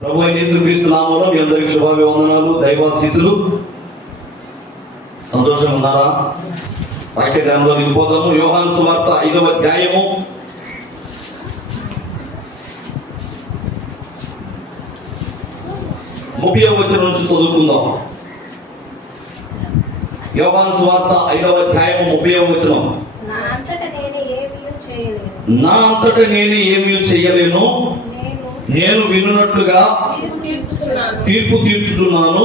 ప్రభు అయిన యేసుక్రీస్తు నామములో మీ అందరికి శుభాభివందనాలు, దైవాశీస్సులు. సంతోషంగా ఉన్నారా? వాక్యగ్రంథంలో వెళ్ళిపోదాము. యోహాను సువార్త 5వ అధ్యాయము 30వ వచనం నుంచి చదువుకుందాం. యోహాను సువార్త 5వ అధ్యాయము 30వ వచనం. నా అంతట నేను ఏమీ చేయలేను, నేను వినున్నట్లుగా తీర్పు తీర్చుతున్నాను.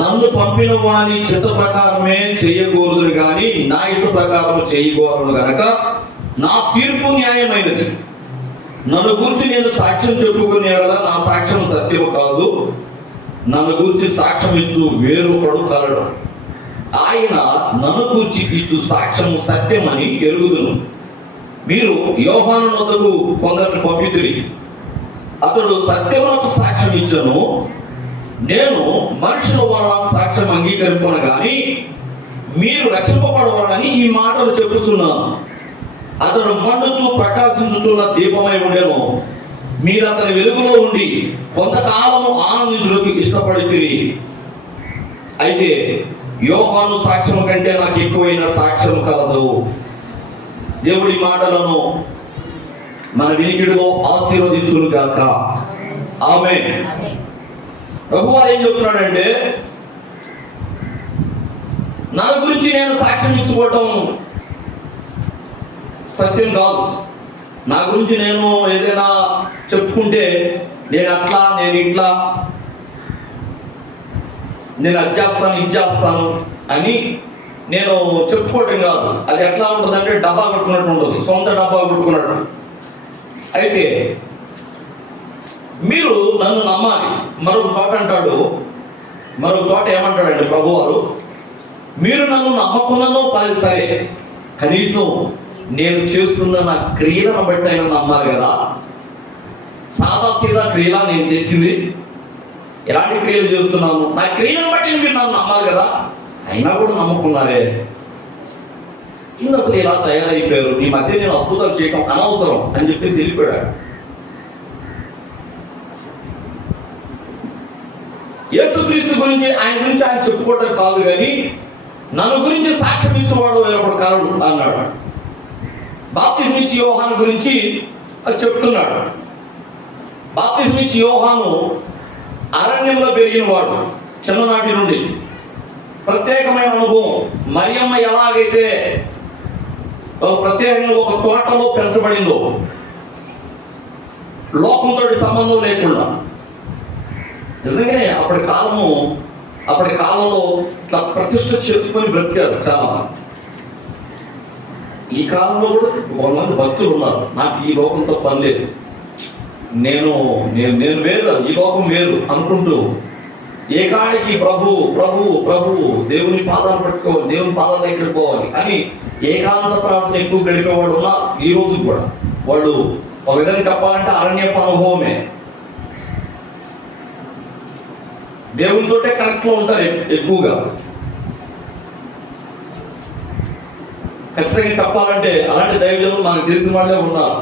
నన్ను పంపిన వాని చిత్త ప్రకారమే చేయకూడదు గాని నా ఇష్ట ప్రకారం చేయకూడదు గనక నా తీర్పు న్యాయమైనది. నన్ను గురించి నేను సాక్ష్యం చెప్పుకునే నా సాక్ష్యం సత్యము కాదు, నన్ను గురించి సాక్ష్యం ఇచ్చు వేరొకడు కలడు. ఆయన నన్ను గురించి ఇచ్చు సాక్ష్యము సత్యమని ఎరుగుదును. మీరు యోహాను వద్దకు కొందరిని పంపితురి, అతడు సత్యమునకు సాక్ష్యం ఇచ్చను. నేను మనుషుల వలన సాక్ష్యం అంగీకరింపను గాని మీరు రక్షింపబడవాలని ఈ మాటలు చెప్పుచున్నాను. అతడు మండుచు ప్రకాశించుచున్న దీపమై ఉండెను. మీరు అతని వెలుగులో ఉండి కొంతకాలము ఆనందించుటకు ఇష్టపడితిరి. అయితే యోహాను సాక్ష్యం కంటే నాకు ఎక్కువైన సాక్ష్యం కలదు. దేవుడి మాటలను మన వినికిడిలో ఆశీర్వదించును గాక. ఆమేన్. ప్రభువారు ఏం చెప్తున్నాడంటే, నా గురించి నేను సాక్ష్యం ఇచ్చుకోవటం సత్యం కాదు. నా గురించి నేను ఏదైనా చెప్పుకుంటే నేను అట్లా, నేను ఇట్లా, నేను అది చేస్తాను, ఇది చేస్తాను అని నేను చెప్పుకోవటం కాదు. అది ఎట్లా ఉంటుందంటే డబ్బా కొట్టుకున్నట్టు ఉంటుంది, సొంత డబ్బా కొట్టుకున్నట్టు. అయితే మీరు నన్ను నమ్మాలి. మరొక చోట అంటాడు, మరొక చోట ఏమంటాడండి ప్రభువారు, మీరు నన్ను నమ్మకున్నదో పని సరే, కనీసం నేను చేస్తున్న నా క్రియలను బట్టి అయినా నమ్మాలి కదా. సాదా సీదా క్రియలా నేను చేసింది, ఎలాంటి క్రియలు చేస్తున్నాను, నా క్రియలను బట్టి మీరు నన్ను నమ్మాలి కదా. అయినా కూడా నమ్మకున్నారే. అసలు ఇలా తయారైపోయారు, ఈ మధ్య నేను అద్భుతాలు చేయటం అనవసరం అని చెప్పేసి వెళ్ళిపోయాడు. యేసుక్రీస్తు గురించి ఆయన చెప్పుకోవటం కాదు కానీ నన్ను గురించి సాక్ష్యం ఇచ్చేవాడు ఒకడు కలడు అన్నాడు. బాప్తిస్మ ఇచ్చి యోహాను గురించి అది చెప్తున్నాడు. బాప్తిస్మ ఇచ్చి యోహాను అరణ్యంలో పెరిగిన వాడు, చిన్ననాటి నుండి ప్రత్యేకమైన అనుభవం. మరియమ్మ ఎలాగైతే ప్రత్యేకంగా ఒక తోటలో పెంచబడిందో, లోకంతో సంబంధం లేకుండా, నిజంగానే అప్పటి కాలంలో ఇట్లా ప్రతిష్ట చేసుకొని బ్రతికారు చాలా మంది. ఈ కాలంలో కూడా కొంతమంది భక్తులు ఉన్నారు, నాకు ఈ లోకంతో పని లేదు, నేను వేరు, ఈ లోకం వేరు అనుకుంటూ ఏ కాడికి ప్రభు ప్రభు ప్రభు దేవుని పాదాలు పట్టుకోవాలి, దేవుని పాదాల దగ్గరికి పోవాలి అని ఏకాంత ప్రాంతం ఎక్కువ గడిపేవాడు ఉన్నారు. ఈ రోజు కూడా వాళ్ళు ఒక విధంగా చెప్పాలంటే అరణ్యపు అనుభవమే, దేవునితోటే కనెక్ట్ లో ఉంటారు ఎక్కువగా. ఖచ్చితంగా చెప్పాలంటే అలాంటి దైవజనులు మనకు తెలిసిన వాళ్ళే ఉన్నారు.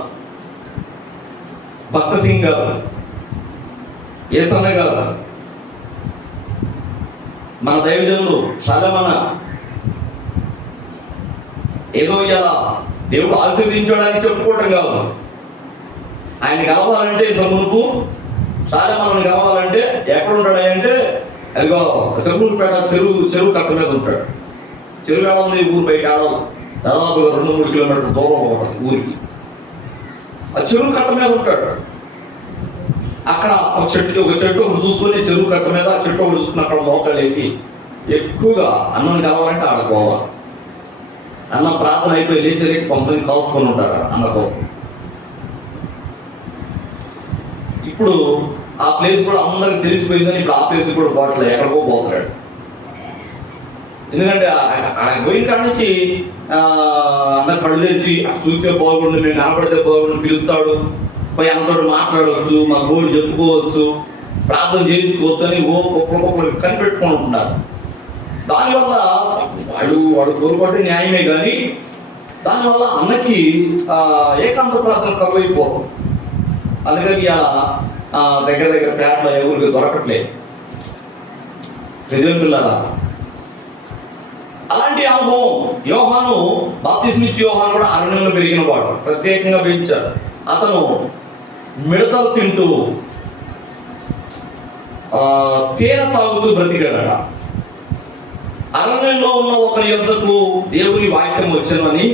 భక్త సింగ్ గారు, ఏసన్న గారు, మన దైవజనులు చాలా ఏదో ఇలా దేవుడు ఆశీర్వదించడానికి చెప్పుకోవటం కాదు. ఆయన కలవాలంటే ఇంత మునుపు చాలా మనల్ని కావాలంటే ఎక్కడ ఉంటాడు అంటే, అదిగో చెరువుపేట చెరువు కట్ట మీద ఉంటాడు. చెరువు ఏడాది ఊరు బయట ఆడదు, దాదాపు 2-3 కిలోమీటర్ల దూరం ఉంటుంది ఊరికి. ఆ చెరువు కట్ట మీద ఉంటాడు. అక్కడ ఒక చెట్టు ఒకటి చూసుకొని చెరువు కట్ట మీద ఆ చెట్టు ఒకటి చూసుకుని అక్కడ లోకల్ వేసి ఎక్కువగా అన్నం కావాలంటే ఆడుకోవాలి. అన్నం ప్రార్థన అయిపోయి లేచేరికి కొంతమంది కాల్చుకొని ఉంటారు అన్న కోసం. ఇప్పుడు ఆ ప్లేస్ కూడా అందరికి తెలిసిపోయిందని ఇప్పుడు ఆ ప్లేస్ కూడా పోవట్లేదు, ఎక్కడికో పోతున్నాడు. ఎందుకంటే అక్కడ పోయిన కాడ నుంచి అందరు కళ్ళు తెచ్చి చూస్తే బాగుండు, మేము కనపడితే బాగుండు పిలుస్తాడు, పోయి అందరూ మాట్లాడవచ్చు, మా గోళ్ళు చెప్పుకోవచ్చు, ప్రార్థన చేయించుకోవచ్చు అని ఒక్కొక్కరు కనిపెట్టుకొని ఉంటున్నారు. దానివల్ల వాడు కోరుకుంటే న్యాయమే కానీ దానివల్ల అన్నకి ఏకాంత ప్రార్థన కరువైపోతుంది. అందుకని అలా దగ్గర దగ్గర పేటలో ఎవరికి దొరకట్లేదు. నిజం పిల్లరా, అలాంటి అనుభవం యోహాను, బాప్తిస్మిచ్చి యోహాను కూడా అరణ్యంలో పెరిగిన వాడు, ప్రత్యేకంగా పెంచాడు. అతను మిడతలు తింటూ తేనె తాగుతూ బ్రతికాడట. అరణ్యంలో ఉన్న ఒకరి యొద్దకు దేవుని వాక్యం వచ్చాను అని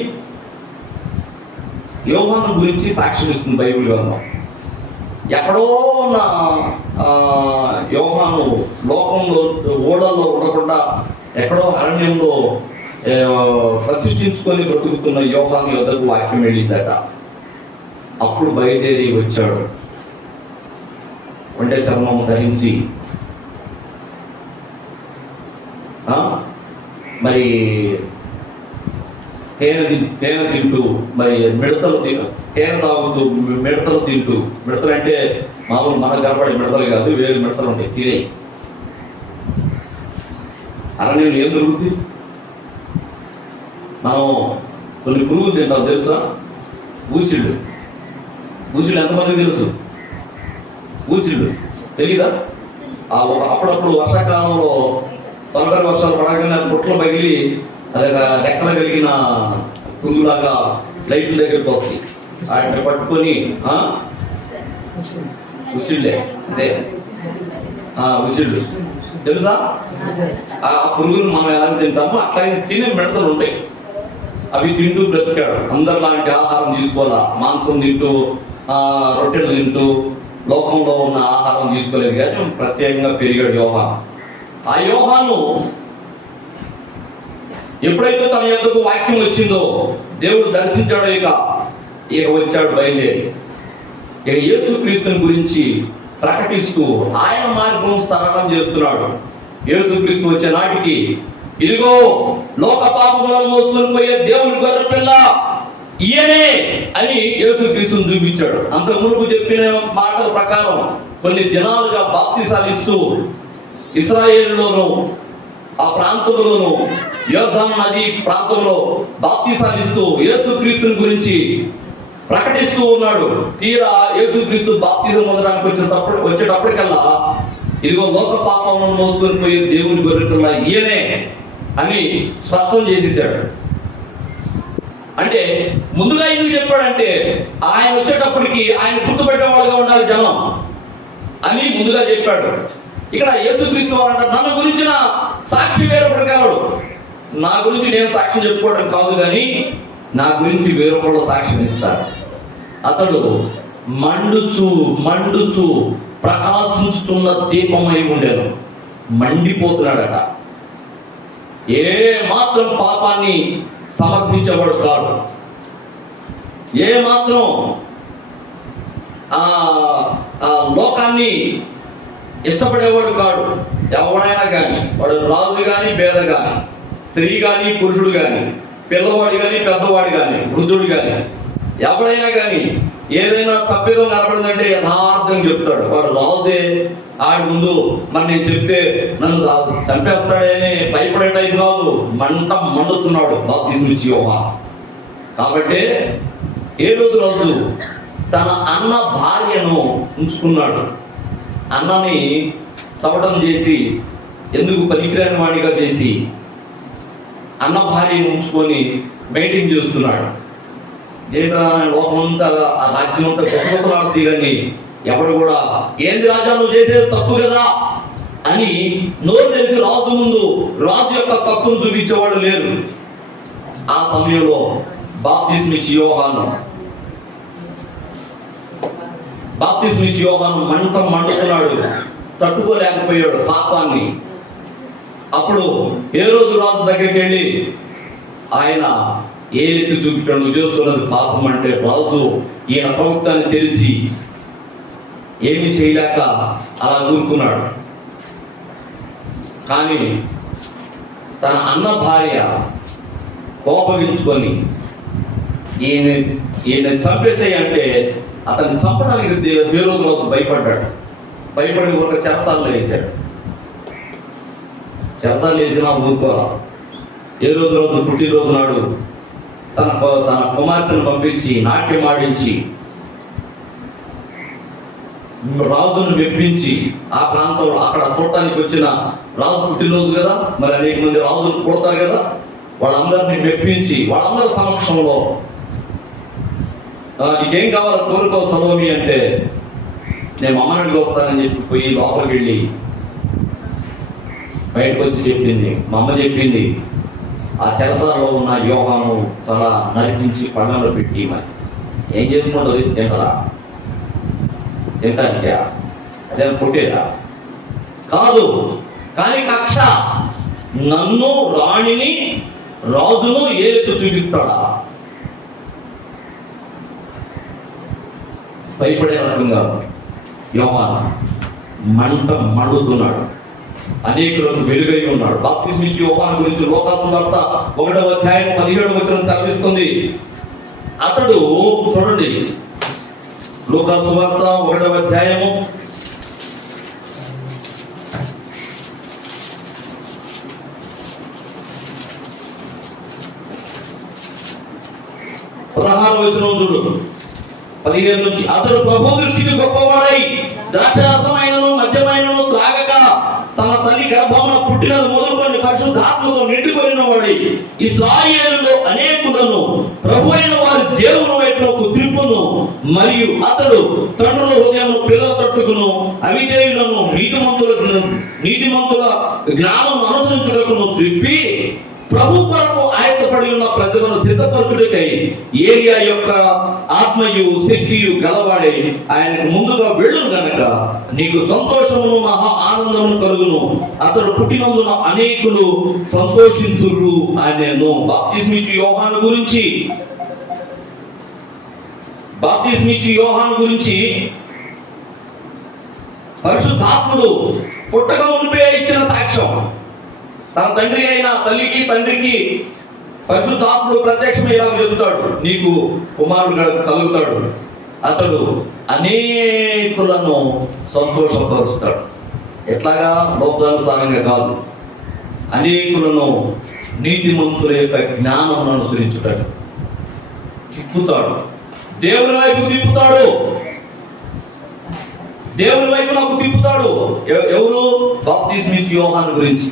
యోహాను గురించి సాక్ష్యం ఇస్తుంది బైబిల్ గ్రంథం. ఎక్కడో ఉన్న యోహాను లోకంలో ఓడల్లో ఉండకుండా ఎక్కడో అరణ్యంలో ప్రతిష్ఠించుకొని బ్రతుకుతున్న యోహాను యొద్దకు వాక్యం వెళ్ళిందట. అప్పుడు బయలుదేరి వచ్చాడు, ఒంటె చర్మం ధరించి, మరి తేనె తింటూ, మరి తేనె తాగుతూ, మిడతలు తింటూ. మిడతలు అంటే మామూలు మనకు కనపడే మిడతలు కాదు, వేరు మిడతలు ఉంటాయి తినే. అరణ్యంలో ఏం దొరుకుతుంది? మనం కొన్ని పురుగులు తింటాం తెలుసా? ఊసిళ్ళు ఎంతమందికి తెలుసు? ఊసిళ్ళు తెలీదా? అప్పుడప్పుడు వర్షాకాలంలో తొలగరి వర్షాలు పడగానే పుట్లు పగిలి అది రెక్కలు కలిగిన పురుగులాగా లైట్ల దగ్గరికి వస్తాయి. వాటిని పట్టుకొని ఉసిళ్ళే, అదే ఉసిళ్ళు తెలుసా? ఆ పురుగులు మనం ఎలా తింటామో అట్లాగే తినే మిడతలు ఉంటాయి. అవి తింటూ బ్రతికాడు. అందరిలాంటి ఆహారం తీసుకోవాలా, మాంసం తింటూ రొట్టెలు తింటూ లోకంలో ఉన్న ఆహారం తీసుకోలేదు, కానీ ప్రత్యేకంగా పెరిగాడు యోహాను. ఆ యోహాను ఎప్పుడైతే తన యొద్దకు వాక్యం వచ్చిందో దేవుడు దర్శించాడో ఇక వచ్చాడు బయలుదేరి. ఇక యేసుక్రీస్తుని గురించి ప్రకటిస్తూ ఆయన మార్గం సరళం చేస్తున్నాడు. యేసుక్రీస్తు వచ్చే నాటికి ఇదిగో లోక పాపములను మోసుకొని పోయే దేవుని గొర్రె పిల్ల ఈయనే అని యేసుక్రీస్తుని చూపించాడు. అంతకు మునుపు చెప్పిన మాటల ప్రకారం కొన్ని దినాలుగా బాప్తిసాలు ఇస్తూ ఇశ్రాయేలులోను ఆ ప్రాంతంలోను యోర్దాను నది ప్రాంతంలో బాప్తిసాలు ఇస్తూ యేసుక్రీస్తుని గురించి ప్రకటిస్తూ ఉన్నాడు. తీరా యేసుక్రీస్తు బాప్తిజం పొందడానికి వచ్చేటప్పటికల్లా ఇదిగో లోక పాపములను మోసుకొని పోయే దేవుని గొర్రె పిల్ల ఈయనే అని స్పష్టం చేసేసాడు. అంటే ముందుగా ఎందుకు చెప్పాడంటే ఆయన వచ్చేటప్పటికి ఆయన గుర్తుపెట్టేవాడుగా ఉండాలి జనం అని ముందుగా చెప్పాడు. ఇక్కడ యేసుక్రీస్తు వారు అంటారు, నన్ను గురించిన సాక్షి వేరొకడు కాదు. నా గురించి నేను సాక్ష్యం చెప్పుకోవడం కాదు, కానీ నా గురించి వేరొకడు సాక్ష్యం ఇస్తాడు. అతడు మండుచు ప్రకాశించుతున్న దీపమై ఉండేను. మండిపోతున్నాడట. ఏ మాత్రం పాపాన్ని సమర్థించేవాడు కాడు, ఏ మాత్రం లోకాన్ని ఇష్టపడేవాడు కాడు. ఎవడైనా కానీ, వాడు రాజు కానీ పేద కానీ, స్త్రీ కానీ పురుషుడు కానీ, పిల్లవాడు కానీ పెద్దవాడు కానీ, వృద్ధుడు కానీ, ఎవడైనా కానీ ఏదైనా తప్పిదం కనపడిందంటే యథార్థం చెప్తాడు. వాడు రాజే, ఆడి ముందు మరి నేను చెప్తే నన్ను చంపేస్తాడని భయపడే టైం కాదు, మండుతున్నాడు బాప్తిస్మిచ్చి యోహాను. కాబట్టి ఏ రోజు తన అన్న భార్యను ఉంచుకున్నాడు. అన్నని చవటం చేసి, ఎందుకు పనికిరాని వాడిగా చేసి అన్న భార్యను ఉంచుకొని మెయింటైన్ చేస్తున్నాడు. ఏంటా లోకమంతా ఆ రాజ్యమంతా గుసగుసలాడుతుంది, కానీ ఎవడు కూడా ఏంది రాజా నువ్వు చేసేది తప్పు కదా అని నోరు తెలిసి రాజు ముందు రాజు యొక్క తప్పును చూపించేవాడు లేరు. ఆ సమయంలో బాప్తిస్మిచ్చి యోహాను మండుతున్నాడు, తట్టుకోలేకపోయాడు పాపాన్ని. అప్పుడు ఏ రోజు రాజు దగ్గరికి వెళ్ళి ఆయన ఏ ఎత్తి చూపించాడు, నువ్వు చేస్తున్నది పాపం అంటే రాజు ఈయన ప్రవక్తాన్ని తెలిసి ఏమి చేయలేక అలా ఊరుకున్నాడు. కానీ తన అన్న భార్య కోపగించుకొని ఈయన చంపేసేయి అంటే అతన్ని చంపడానికి హేరోదు రాజు భయపడి ఒక చెరసాల్లో వేశాడు. చెరసాలు వేసినా ఊరుకోరా. ఏ రోజు పుట్టినరోజు నాడు తన కుమార్తెను పంపించి నాట్యం ఆడించి రాజును మెప్పించి ఆ ప్రాంతంలో అక్కడ చూడటానికి వచ్చిన రాజు పుట్టినరోజు కదా, మరి అనేక మంది రాజులు పుడతారు కదా, వాళ్ళందరినీ మెప్పించి వాళ్ళందరి సమక్షంలో నీకేం కావాలో కోరుకో సలోమి అంటే, నేను అమ్మనడికి వస్తానని చెప్పి పోయి లోపలికి వెళ్ళి బయటకు వచ్చి చెప్పింది. మా అమ్మ చెప్పింది, ఆ చెరసాలలో ఉన్న యోహాను తల నరికించి పళ్ళలో పెట్టి మరి ఏం చేసుకుంటుంది, తింటరా తింటానికే అదే పుట్టేదా కాదు, కానీ కక్ష నన్ను రాణిని రాజును ఏలెత్తు చూపిస్తాడా, భయపడే రకంగా యోహాను మండుతున్నాడు, అనేకులకు వెలుగై ఉన్నాడు. బాప్తిస్మిచ్చి యోహాను గురించి లోకాసువార్త 1వ అధ్యాయం 17వ వచనం సెలవిస్తుంది. అతడు చూడండి, లోకాసువార్త 1వ అధ్యాయము 16వ వచనం చూడు, 15 నుంచి. అతడు ప్రభు దృష్టికి గొప్పవాడై ద్రాక్షారసమైనను మద్యమైనను త్రాగక తన తల్లి గర్భమున పుట్టినది మొదలుకొని పరిశుద్ధాత్మతో నిండుకొనిన వాడి ఇశ్రాయేలులో అనేకులను ప్రభు అయిన వారి దేవుని వైపునకు త్రిప్పును, మరియు అతడు తండ్రుల హృదయం పిల్లల తట్టుకును అవిధేయులను నీతిమంతుల జ్ఞానం అనుసరించుటకును త్రిప్పి ప్రభు కొరకు ఆయత్తపడి ఉన్న ప్రజలను సిద్ధపరచుటకై ఏలియా యొక్క ఆత్మయు శక్తియు గలవాడే ఆయనకు ముందుగా వెళ్ళును గనక నీకు సంతోషమును మహా ఆనందమును కలుగును, అతడు పుట్టినందున అనేకులు సంతోషింతురు అనేను. బాప్తిస్మిచ్చు యోహాను గురించి పరిశుద్ధాత్ముడు పుట్టక మునిపే ఇచ్చిన సాక్ష్యం. తన తండ్రి అయిన తల్లికి తండ్రికి పరిశుద్ధాత్ముడు ప్రత్యక్షమై ఇలా చెబుతాడు, నీకు కుమారుడు కలుగుతాడు, అతడు అనేకులను సంతోషపరుస్తాడు. ఎట్లాగా? లోకానుసారంగా కాదు, అనేకులను నీతిమంతుల యొక్క జ్ఞానం అనుసరించుతాడు, తిప్పుతాడు, దేవుని వైపు తిప్పుతాడు, దేవుని వైపు నాకు తిప్పుతాడు. ఎవరు? బాప్తిస్మిచ్చు యోహాను గురించి.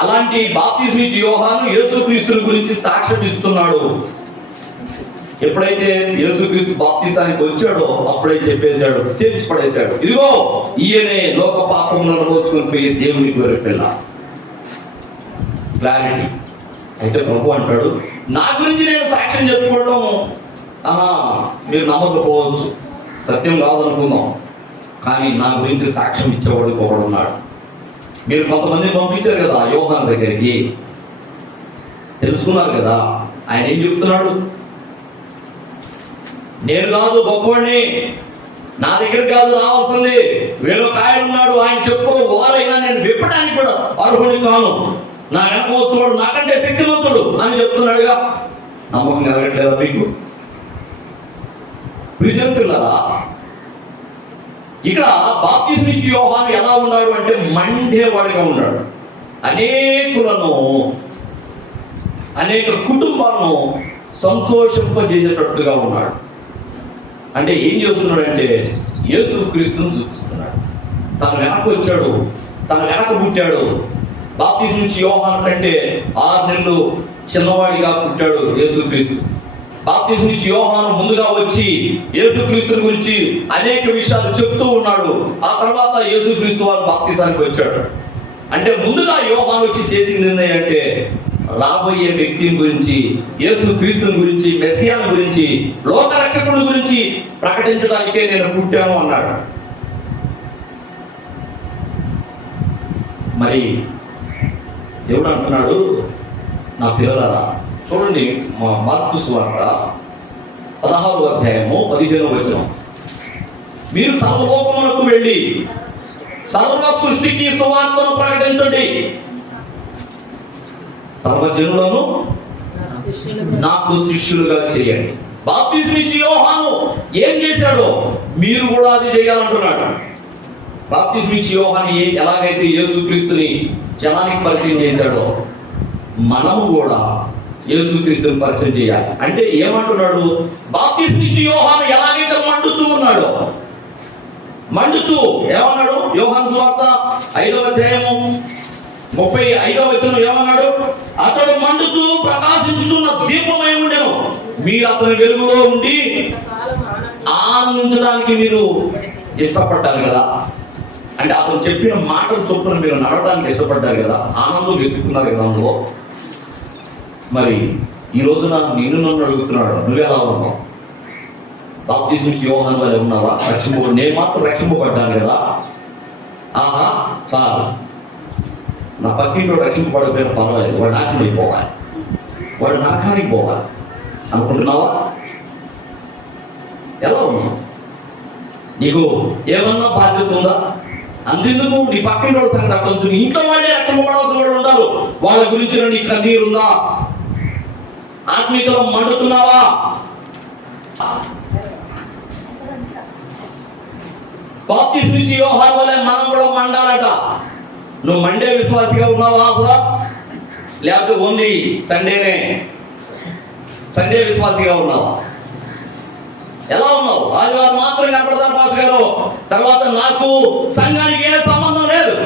అలాంటి బాప్తిస్మిచ్చు యోహాను యేసుక్రీస్తుని గురించి సాక్ష్యం ఇస్తున్నాడు. ఎప్పుడైతే యేసుక్రీస్తు బాప్తిసానికి వచ్చాడో అప్పుడే చెప్పేశాడు, చేసి పడేశాడు, ఇదిగో ఈయనే లోక పాపములను మోసుకొని పోయి దేవుని గొర్రె పిల్ల. క్లారిటీ. అయితే ప్రభు అంటాడు, నా గురించి నేను సాక్ష్యం చెప్పుకోవడం మీరు నమ్మకపోవచ్చు, సత్యం కాదనుకుందాం, కానీ నా గురించి సాక్ష్యం ఇచ్చేవాడు ఒకడు ఉన్నాడు. మీరు కొంతమంది పంపించారు కదా యోహాను దగ్గరికి, తెలుసుకున్నారు కదా, ఆయన ఏం చెప్తున్నాడు? నేను కాదు గొప్పవాడిని, నా దగ్గర కాదు రావాల్సింది, వేరొక ఆయన ఉన్నాడు, ఆయన చెప్పుకో వారైనా నేను విప్పడానికి కూడా అర్హుని కాను, నా వెనక వచ్చేవాడు నాకంటే శక్తివంతుడు అని చెప్తున్నాడుగా. నమ్మకం కలగట్లేదా మీకు? ప్రియమైన పిల్లరా, ఇక్కడ బాప్తిస్మిచ్చు యోహాను ఎలా ఉన్నాడు అంటే మండేవాడిగా ఉన్నాడు. అనేక కుటుంబాలను సంతోషింపజేసేటట్టుగా ఉన్నాడు. అంటే ఏం చేస్తున్నాడంటే యేసుక్రీస్తును చూపిస్తున్నాడు. తను వెనక వచ్చాడు, తను వెనక పుట్టాడు. బాప్తిస్మిచ్చు యోహాను కంటే 6 నెలలు చిన్నవాడిగా పుట్టాడు యేసుక్రీస్తు. బాప్తిస్మిచ్చు యోహాను ముందుగా వచ్చి యేసుక్రీస్తు గురించి అనేక విషయాలు చెప్తూ ఉన్నాడు. ఆ తర్వాత యేసుక్రీస్తు వారు బాప్తిసానికి వచ్చాడు. అంటే ముందుగా యోహాను వచ్చి చేసింది ఏంటంటే రాబోయే వ్యక్తిని గురించి, యేసుక్రీస్తుని గురించి, మెస్సియాను గురించి, లోకరక్షకుడి గురించి ప్రకటించడానికే నేను పుట్టాను అన్నాడు. మరి దేవుడు అంటున్నాడు, నా పిల్లలారా చూడండి, మార్కు సువార్త 16వ అధ్యాయము 15వ వచనం, మీరు సర్వలోకములకు వెళ్ళి సర్వ సృష్టికి సువార్తను ప్రకటించండి, సర్వజనులను నాకు శిష్యులుగా చేయండి. బాప్తిస్మిచ్చు యోహాను ఏం చేశాడో మీరు కూడా అది చేయాలంటున్నాడు. బాప్తిస్మిచ్చు యోహాను ఎలాగైతే యేసుక్రీస్తుని జనానికి పరిచయం చేశాడో మనము కూడా యేసుక్రీస్తుని పరిచయం చేయాలి. అంటే ఏమంటున్నాడు? బాప్తిస్మిచ్చు యోహాను ఎలాగైతే మండుచూ ఉన్నాడో మండుచు ఏమన్నాడు? యోహాను సువార్త 5వ అధ్యాయము 35వ వచనం ఏమన్నాడు? అతడు మండుచు ప్రకాశించుచున్న దీపమై ఉండెను. మీరు అతని వెలుగులో ఉండి ఆనందించడానికి మీరు ఇష్టపడ్డారు కదా. అంటే అతను చెప్పిన మాటలు చొప్పున మీరు నడవడానికి ఇష్టపడ్డారు కదా, ఆనందం వెతుక్కున్నారు కదా అందులో. మరి ఈ రోజున నన్ను అడుగుతున్నాడు, నువ్వెలా ఉన్నావు? బాప్తిస్మకి యోహాను వలె ఉన్నావా? నేను మాత్రం రక్షింపబడ్డాను కదా, ఆహా చాలు, నా పక్కింటో రక్షింపబడకపోయినా పర్వాలేదు, వాడు నాశనం అయిపోవాలి, వాడు నరకానికి పోవాలి అనుకుంటున్నావా? ఎలా ఉన్నావు? నీకు ఏమన్నా బాధ్యత ఉందా? అందుకు నీ పక్కింటో సంగతి అక్కడ ఇంట్లో వాళ్ళే రక్షింపబడాల్సిన వాళ్ళు ఉన్నారు, వాళ్ళ గురించి నీ కన్నీరుందా? ఆత్మీయతలో మండుతున్నావా? బాప్తిస్మిచ్చి యోహాను వలె మనం కూడా మండాలట. నువ్వు మండే విశ్వాసిగా ఉన్నావా అసలు? లేకపోతే ఓన్లీ సండే విశ్వాసిగా ఉన్నావా? ఎలా ఉన్నావు? ఆదివారం మాత్రం కనపడతాను పాస్టర్ గారు, తర్వాత నాకు సంఘానికి ఏ సంబంధం లేదు,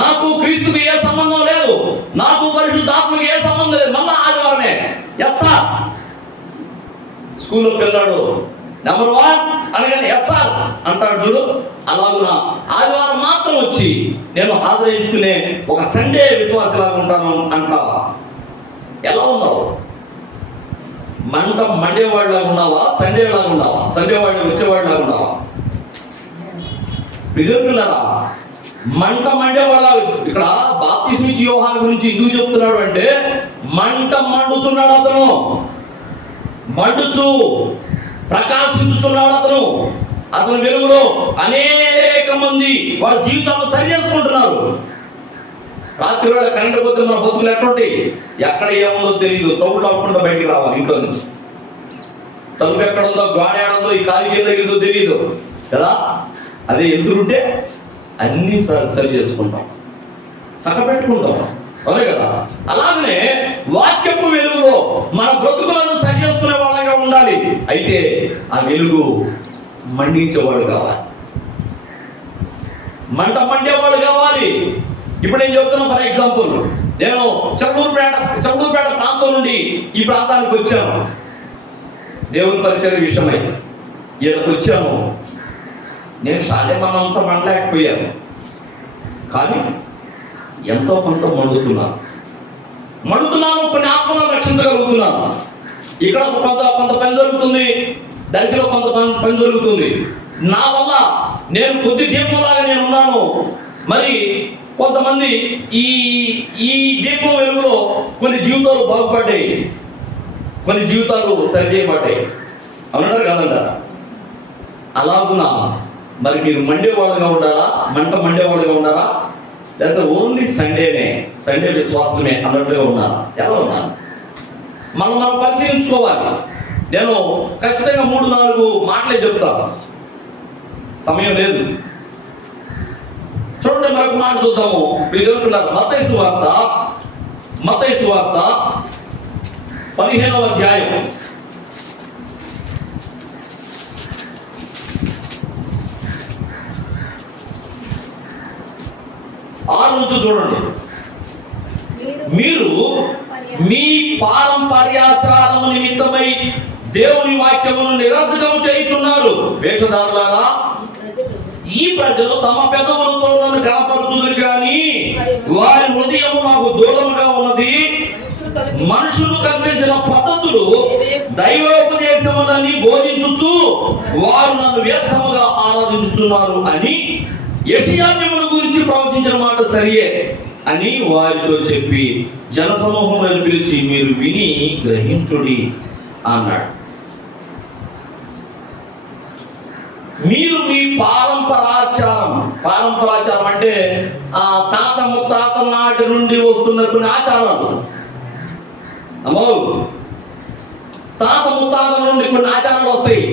నాకు క్రీస్తుకి ఏ సంబంధం లేదు, నాకు పరిశుద్ధాత్మకి ఏ సంబంధం లేదు, మళ్ళా ఆదివారమే. Yes sir. స్కూల్లో పిల్లాడు నెంబర్ 1 అనగానే ఎస్ సార్ అంటాడు చూడు, అలాగున ఆదివారం మాత్రం వచ్చి నేను హాజరించుకునే ఒక సండే విశ్వాసలాగా ఉంటాను అంటావా? ఎలా ఉన్నావు? మండేవాడిలాగా ఉన్నావా? సండే లాగా ఉన్నావా? సండే వాడిని వచ్చేవాడిలాగా ఉన్నావా? పిల్లరా, మండేవాళ్ళ. ఇక్కడ బాప్తిస్మిచ్చి యోహాను గురించి ఎందుకు చెప్తున్నాడు అంటే, మండుచున్నాడు అతను, మండుచు ప్రకాశించుచున్నాడు అతను. అతని వెలుగులో అనేక మంది వాళ్ళ జీవితాలను సరి చేసుకుంటున్నారు. రాత్రి వేళ కరెంట్ పోతే మన బతుకులు ఎట్లుంటాయి? ఎక్కడ ఏముందో తెలియదు, తొమ్మిది అవ్వకుండా బయటికి రావాలి ఇంట్లో నుంచి. తలుపు ఎక్కడ ఉందో, గోడ ఏడుందో, ఈ కాలికి ఏదో ఏదో తెలియదు కదా. అదే ఎదురుంటే అన్నీ సరి చేసుకుంటాం, చక్కబెట్టుకుంటాం, అవునే కదా. అలాగనే వాక్యపు వెలుగులో మన బ్రతుకులను సరి చేసుకునే వాళ్ళగా ఉండాలి. అయితే ఆ వెలుగు మండించేవాడు కావాలి, మండేవాడు కావాలి. ఇప్పుడు నేను చెప్తున్నా, ఫర్ ఎగ్జాంపుల్, నేను చందూరుపేట ప్రాంతం నుండి ఈ ప్రాంతానికి వచ్చాను, దేవుని పరిచయం విషయమై ఇక్కడికి వచ్చాను. నేను శాలేమన్నంతా మండలేకపోయాను, కానీ ఎంతో కొంత మండుతున్నాను. కొన్ని ఆత్మలను రక్షించగలుగుతున్నాను. ఇక్కడ కొంత పని జరుగుతుంది, దర్శలో కొంత పని జరుగుతుంది. నా వల్ల నేను కొద్ది దీపంలాగా నేను ఉన్నాను. మరి కొంతమంది ఈ దీపం వెలుగులో కొన్ని జీవితాలు బాగుపడ్డాయి, కొన్ని జీవితాలు సరిచేయబడ్డాయి. అవునంటారు కాదంటారా? అలాగునా మరి మీరు మండేవాళ్ళుగా ఉండాలా? మండేవాళ్ళుగా ఉండాలా? లేకపోతే ఓన్లీ సండే విశ్వాసమే అన్నట్టుగా ఉన్నారా? ఎలా ఉన్నారు? మనం పరిశీలించుకోవాలి. నేను ఖచ్చితంగా 3-4 మాటలే చెప్తాను, సమయం లేదు. చూడండి, మరొక మాట చూద్దాము. మత్తయి సువార్త 15వ అధ్యాయం 6 నుంచి చూడండి. మీరు మీ పారంపర్యాచారము నిమిత్తమై దేవుని వాక్యమును నిరర్ధకం చేయుచున్నారు. వేషధారులారా, ఈ ప్రజలు తమ పెదవులతో నన్ను కనపరచుదురు కానీ వారి హృదయము నాకు దూరముగా ఉన్నది. మనుషులు కల్పించిన పద్ధతులు దైవోపదేశములని బోధించుచు వారు నన్ను వ్యర్థముగా ఆరాధించుచున్నారు అని యెషయా మిమ్మును గురించి ప్రవచించిన మాట సరియే అని వారితో చెప్పి జనసమూహములను పిలిచి మీరు విని గ్రహించుడి అన్నాడు. మీరు మీ పారంపరాచారం అంటే ఆ తాత ముత్తాత నాటి నుండి వస్తున్న కొన్ని ఆచారాలు. అమ్మో, తాత ముత్తాత నుండి కొన్ని ఆచారాలు వస్తాయి.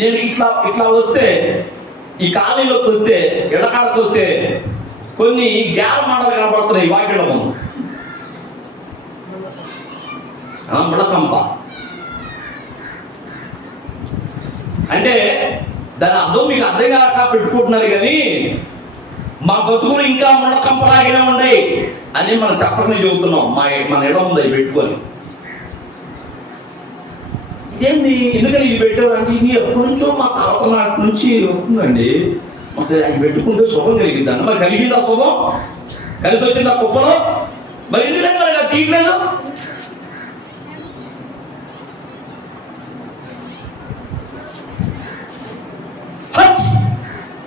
నేను ఇట్లా వస్తే, ఈ కాలనీలోకి వస్తే, ఇళ్ళకాడకు వస్తే కొన్ని గ్యార మండలు కనబడుతున్నాయి వాటిలో. ముళ్ళకంప అంటే దాని అర్థం మీకు అర్థం కాక పెట్టుకుంటున్నారు కానీ మా బతుకులు ఇంకా ముళ్ళకంపలాగానే ఉన్నాయి అని మనం చెప్పకనే చెబుతున్నాం. మన ఇళ్ళ ఉంది అవి పెట్టుకొని. ఇదేంది ఎందుకని ఇది పెట్టారు అంటే ఇది ఎప్పటి నుంచో మా తాత నాటి నుంచి వస్తుందండి. మాకు అవి పెట్టుకుంటే శుభం కలిగిద్దండి. మరి కలిగిందా శుభం? కలిసి వచ్చిందా కుప్పలో? మరి ఎందుకంటే మరి అది తీయట్లేదు?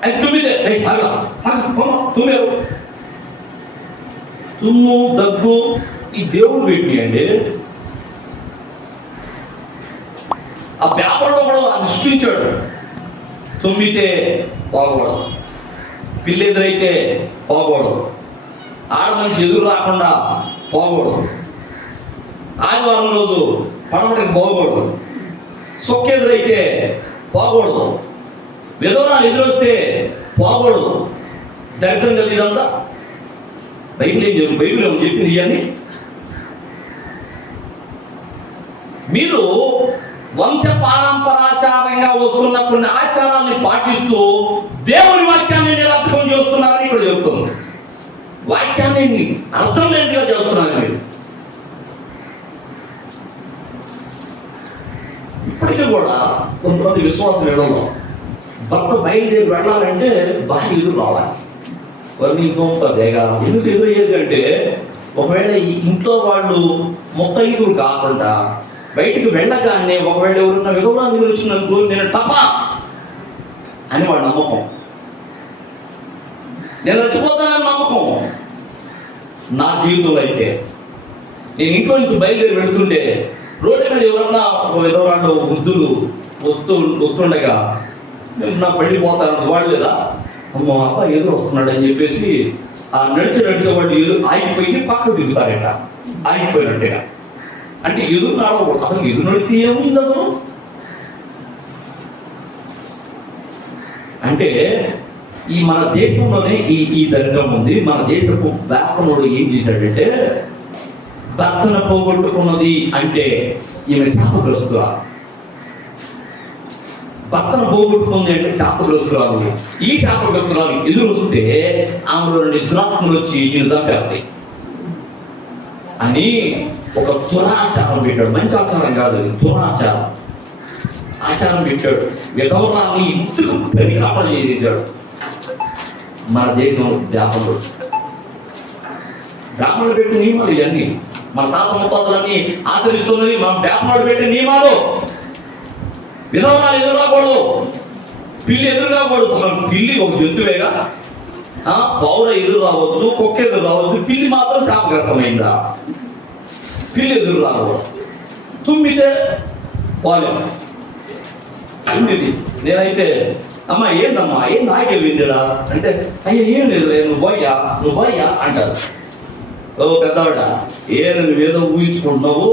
అది తుమ్మిదే తుమ్ము దగ్గు ఈ దేవుడు పెట్టియండి. ఆ పేపర్లో కూడా అది సృష్టించాడు. తుమ్మితే పోకూడదు, పిల్లి ఎదురైతే పోకూడదు, ఆడ మనిషి ఎదురు రాకుండా పోకూడదు, ఆదివారం రోజు పడవడికి పోకూడదు, సొక్క ఎదురైతే పోకూడదు, విధవరాలు ఎదురొస్తే పోకూడదు. దరిద్రం కదా ఇదంతా. బైబిల్ ఏమో చెప్పింది ఇవన్నీ. మీరు వంశ పారంపరాచారంగా వస్తున్న కొన్ని ఆచారాన్ని పాటిస్తూ దేవుని వాక్యాన్ని నిరర్థకం చేస్తున్నారని ఇక్కడ చెప్తుంది. వాక్యాన్ని అర్థం లేనిగా చేస్తున్నారు మీరు. ఇప్పటికీ కూడా కొంతమంది విశ్వాసం ఇవ్వడంలో భర్త బయలుదేరి వెళ్ళాలంటే భార్య ఎదురు రావాలి. వారిని ఇంకొంతదేగా ఎందుకు ఎదురయ్యేది అంటే ఒకవేళ ఇంట్లో వాళ్ళు ముత్తైదులు కాకుండా బయటికి వెళ్ళగానే ఒకవేళ ఎవరున్న విధంగా మీరు వచ్చిందనుకో నేను తప్ప అని వాడు నమ్మకం, నేను చచ్చిపోతానని నమ్మకం. నా జీవితంలో అయితే నేను ఇంట్లో నుంచి బయలుదేరి వెళుతుంటే రోడ్డు మీద ఎవరన్నా ఒక విధవరాళ్ళు వృద్ధులు వస్తుండగా నేను నా పెళ్లి పోతాను వాళ్ళు లేదా అమ్మో అబ్బా ఎదురు వస్తున్నాడు అని చెప్పేసి ఆ నడిచే వాళ్ళు ఎదురు ఆగిపోయి పక్కకు దిగుతారట. ఆగిపోయినట్టుగా అంటే ఎదురు నడవకూడదు. అసలు ఎదురు నడితే ఏముంది అసలు అంటే ఈ మన దేశంలోనే ఈ దరిద్రం ఉంది. మన దేశపు వ్యాపనుడు ఏం చేశాడంటే భర్తను పోగొట్టుకున్నది అంటే ఈమె శాపగ్రస్తురా. భర్తను పోగొట్టుకుంది అంటే శాపగ్రస్తురాలు. ఈ శాపగ్రస్తురాలు ఎదురు వస్తే ఆమెలో రెండు దురాత్మలు వచ్చి నేను చంపేస్తాయి అని ఒక దురాచారం పెట్టాడు. మంచి ఆచారం కాదు, దురాచారం ఆచారం పెట్టాడు. విధవరాన్ని ఇందుకు పరికాపన చేసేసాడు. మన దేశం బ్రాహ్మణుడు పెట్టిన నియమాలు ఇవన్నీ. మన తాత ముత్తాతలన్నీ ఆచరిస్తున్నది మన బ్రాహ్మణుడు పెట్టిన నియమాలు. విధవరాలు ఎదురు రాకూడదు, పిల్లి ఎదురు రాకూడదు. పిల్లి ఒక జంతువేగా, పౌర ఎదురు రావచ్చు, కుక్క ఎదురు రావచ్చు, పిల్లి మాత్రం శాపగ్రస్తమైందా? పిల్లి ఎదురు రాకూడదు. తుమ్మితే పోలేము అన్నిది. నేనైతే అమ్మా ఏందమ్మా ఏం నాకే వింటడా అంటే అయ్యా ఏం లేదు నువ్వు పోయ్యా అంటారు. ఓ పెద్దవాడ నువ్వేదో ఊహించుకుంటున్నావు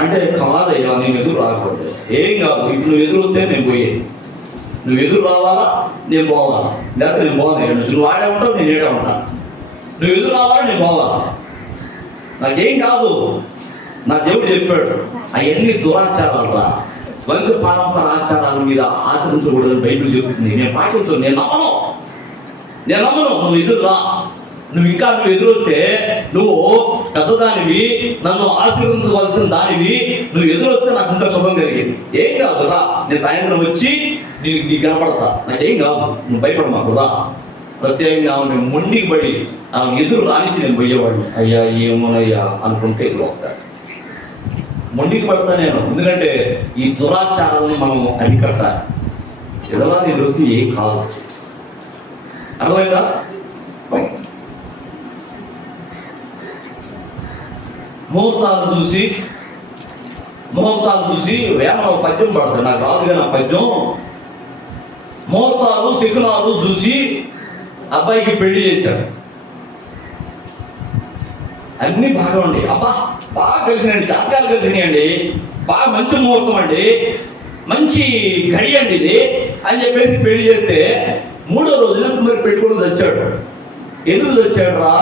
అంటే కాదయ్యా నేను ఎదురు రాకూడదు. ఏం కాదు, ఇప్పుడు నువ్వు ఎదురు వస్తే నేను పోయేది. నువ్వు ఎదురు రావాలా నేను పోవాలా, లేకపోతే నేను పోవాలి. నువ్వు ఆడే ఉంటావు నేను ఏడే ఉంటాను. నువ్వు ఎదురు రావాలా నేను పోవాలా. నాకేం కాదు. నా దేవుడు చెప్పాడు అవన్నీ దురాచారాలు రా, వంశ పారంపర ఆచారాల మీద ఆచరించకూడదని బైబిల్ చెప్తుంది. నేను పాటించను, నేను నమ్మను. నువ్వు ఎదురు రా. నువ్వు ఎదురు వస్తే నువ్వు పెద్దదానివి, నన్ను ఆశీర్వదించవలసిన దానివి. నువ్వు ఎదురు వస్తే నాకు ఇంకా శుభం కలిగింది. ఏం కాదు రా, నేను సాయంత్రం వచ్చి నీకు కనపడతా. నాకేం కాదు, నువ్వు భయపడమాకు రా. ప్రత్యేకంగా ఆమె మొండికి పడి ఆమె ఎదురు రానిచ్చి నేను పోయేవాడిని. అయ్యా ఏమోనయ్యా అనుకుంటే ఎదురు వస్తాడు. మొండికి పడతా నేను, ఎందుకంటే ఈ దురాచారాలను మనం అరికట్టాలి. ఎదలా నేను వస్తే ఏం కాదు. అర్థమైందా? ముహూర్తాలు చూసి వేమన పద్యం పడతాడు. నాకు రాదుగా నా పద్యం. ముహూర్తాలు శకునాలు చూసి అబ్బాయికి పెళ్లి చేశాడు. అన్ని బాగా ఉండి అబ్బా బాగా కలిసినండి, జాతకాలు కలిసినాయండి, బాగా మంచి ముహూర్తం అండి, మంచి గడి అండి ఇది అని చెప్పేసి పెళ్లి చేస్తే 3వ రోజున మరి పెళ్లి కూడా తెచ్చాడు. ఎందుకు తెచ్చాడు రా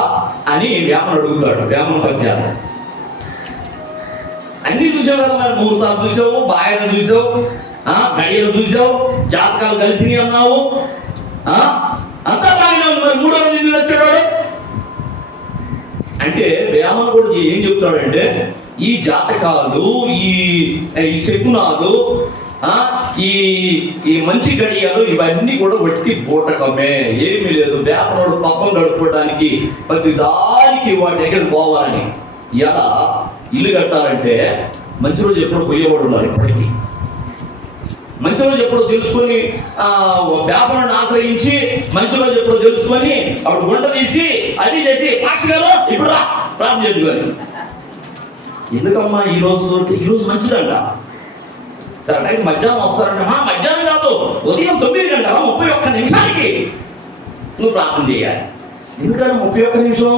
అని వేమన అడుగుతాడు. వేమన పద్యాలు అన్ని చూసావు కదా మరి, ముహూర్తాలు చూసావు, బాయలు చూసావు, గడియలు చూసావు, జాతకాలు కలిసి అన్నావు, అంతా బాగానే ఉంది. మరి మూడో రోజు ఎందుకు వచ్చాడు? అంటే వేమన కూడా ఏం చెప్తాడంటే ఈ జాతకాలు, ఈ శకునాలు, ఈ మంచి గడియలు ఇవన్నీ కూడా వట్టి బూటకమే, ఏమీ లేదు. వేపనోడు పక్కన గడుపుకోవడానికి ప్రతి దానికి వాటి దగ్గర పోవాలని. ఇలా ఇల్లు కట్టాలంటే మంచి రోజు ఎప్పుడు పోయేవాడు ఉన్నారు. ఇప్పటికీ మంచి రోజు ఎప్పుడో తెలుసుకొని వ్యాపారాన్ని ఆశ్రయించి మంచి రోజు ఎప్పుడో తెలుసుకొని అప్పుడు గుంట తీసి అది చేసి మాస్టర్ గారు ఇప్పుడు రా ప్రార్థన చేద్దాం. ఎందుకమ్మా ఈరోజు మంచిదంట. సరే అంటే మధ్యాహ్నం వస్తారంటే మధ్యాహ్నం కాదు, ఉదయం 9 గంటల 31 నిమిషాలకి నువ్వు ప్రార్థన చేయాలి. ఎందుకంటే 31 నిమిషం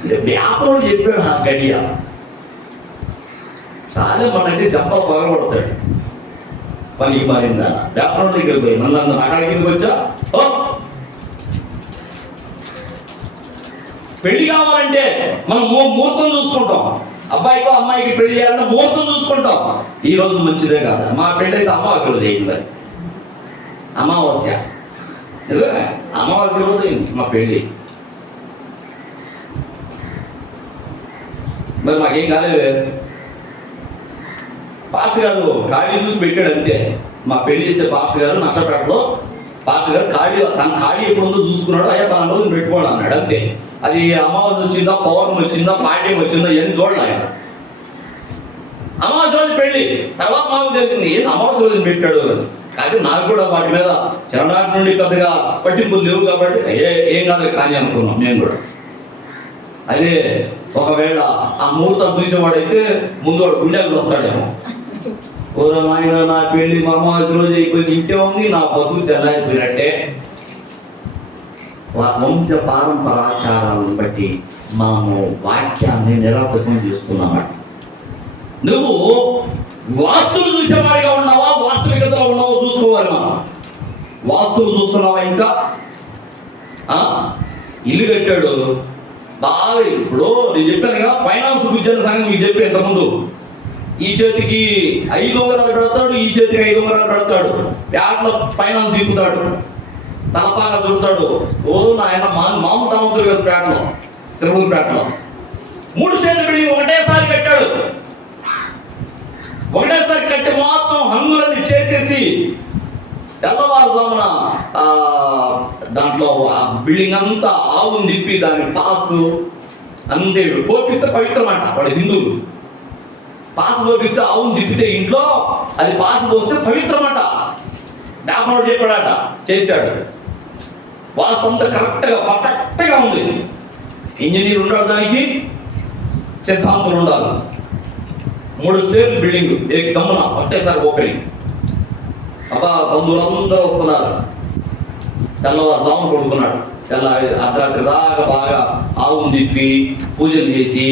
అంటే వ్యాపారం చెప్పాడు ఆ గడియ. చాలా మనకి చెప్పలు బాగుపడతాడు. పనికి మారిందా వ్యాపారం దగ్గర పోయి నన్ను అక్కడికి ఎందుకు వచ్చా? పెళ్లి కావాలంటే మనం ముహూర్తం చూసుకుంటాం. అబ్బాయికో అమ్మాయికి పెళ్లి చేయాలంటే ముహూర్తం చూసుకుంటాం. ఈ రోజు మంచిదే కాదు. మా పెళ్లి అయితే అమావాస్య రోజు అయింది. అమావాస్య నిజమే, అమావాస్య రోజు అయింది మా పెళ్లి. మరి మాకేం కాలేదు. పాస్టర్ గారు ఖాళీ చూసి పెట్టాడు అంతే. మా పెళ్లి చేస్తే పాస్టర్ గారు నష్టపేటలో పాస్టర్ గారు తన ఖాళీ ఎప్పుడు ఉందో చూసుకున్నాడు. అయ్యా తన రోజు పెట్టుకోండి అన్నాడు అంతే. అది అమావాస్య వచ్చిందా, పౌర్ణమి వచ్చిందా, పాడ్యం వచ్చిందా ఇవన్నీ చూడాలి. ఆయన అమావాస్య రోజు పెళ్లి. తర్వాత మాకు తెలిసింది ఏం అమావాస్య రోజు పెట్టాడు. అయితే నాకు కూడా వాటి మీద చిన్ననాటి నుండి పెద్దగా పట్టింపులు లేవు కాబట్టి ఏం కాదు కానీ అనుకున్నాం నేను కూడా. అదే ఒకవేళ ఆ ముహూర్తం చూసేవాడైతే ముందు వాడు గుండెలకు వస్తాడేమో. ఓరో నాయన నా పెళ్లి అమావాస్య రోజు అయిపోయింది, ఇంటే ఉంది, నా బతుకు తెల్లారిపోయినట్టే. వంశ పారంపరాచారాలను బట్టి మనము వాక్యాన్ని నిరర్థకం చేసుకున్నామాట. నువ్వు వాస్తులు చూసేవాడిగా ఉన్నావా, వాస్తవికతలో ఉన్నావో చూసుకోవాలి. మనం వాస్తులు చూస్తున్నావా? ఇంకా ఇల్లు కట్టాడు బాగా. ఇప్పుడు నేను చెప్పానుగా ఫైనాన్స్ విద్యల సంగతి మీకు చెప్పి ఇంతకుముందు. ఈ చేతికి 5 ఉంగరాలు పెడతాడు, ఈ చేతికి 5 ఉంగరాలు పెడతాడు, ప్యాట్లో ఫైనాన్స్ దిగుతాడు, తలపాగా దొరుకుతాడు. ఆయన మామూలు తనవుతాడు కదా పేటలో, తిరుపతిపేటలో 3 స్టేర్ల బిల్డింగ్ ఒకటేసారి కట్టాడు. ఒకటేసారి కట్టి మొత్తం హంగులన్నీ చేసేసి తెల్లవారుజామున దాంట్లో బిల్డింగ్ అంతా ఆవును తిప్పి దానికి పాసు అంతే పోపిస్తే పవిత్రం అంట. వాడు హిందువులు పాసు పోపిస్తే ఆవును తిప్పితే ఇంట్లో అది పాసు పోస్తే పవిత్రం అంట. వ్యాపారుడు చెప్పాడట, చేశాడు. వాస్తు అంతా పర్ఫెక్ట్గా ఉంది. ఇంజనీర్ ఉండాలి, దానికి సిద్ధాంతులు ఉండాలి. 3 స్టేర్ల బిల్డింగ్ గమ్మున ఒకటేసారి ఓపెనింగ్. అబ్బా బంధువులందరూ వస్తున్నారు. తెల్లవారుజామున కొడుకున్నాడు. అర్ధరాత్రి దాకా బాగా ఆవును తిప్పి పూజలు చేసి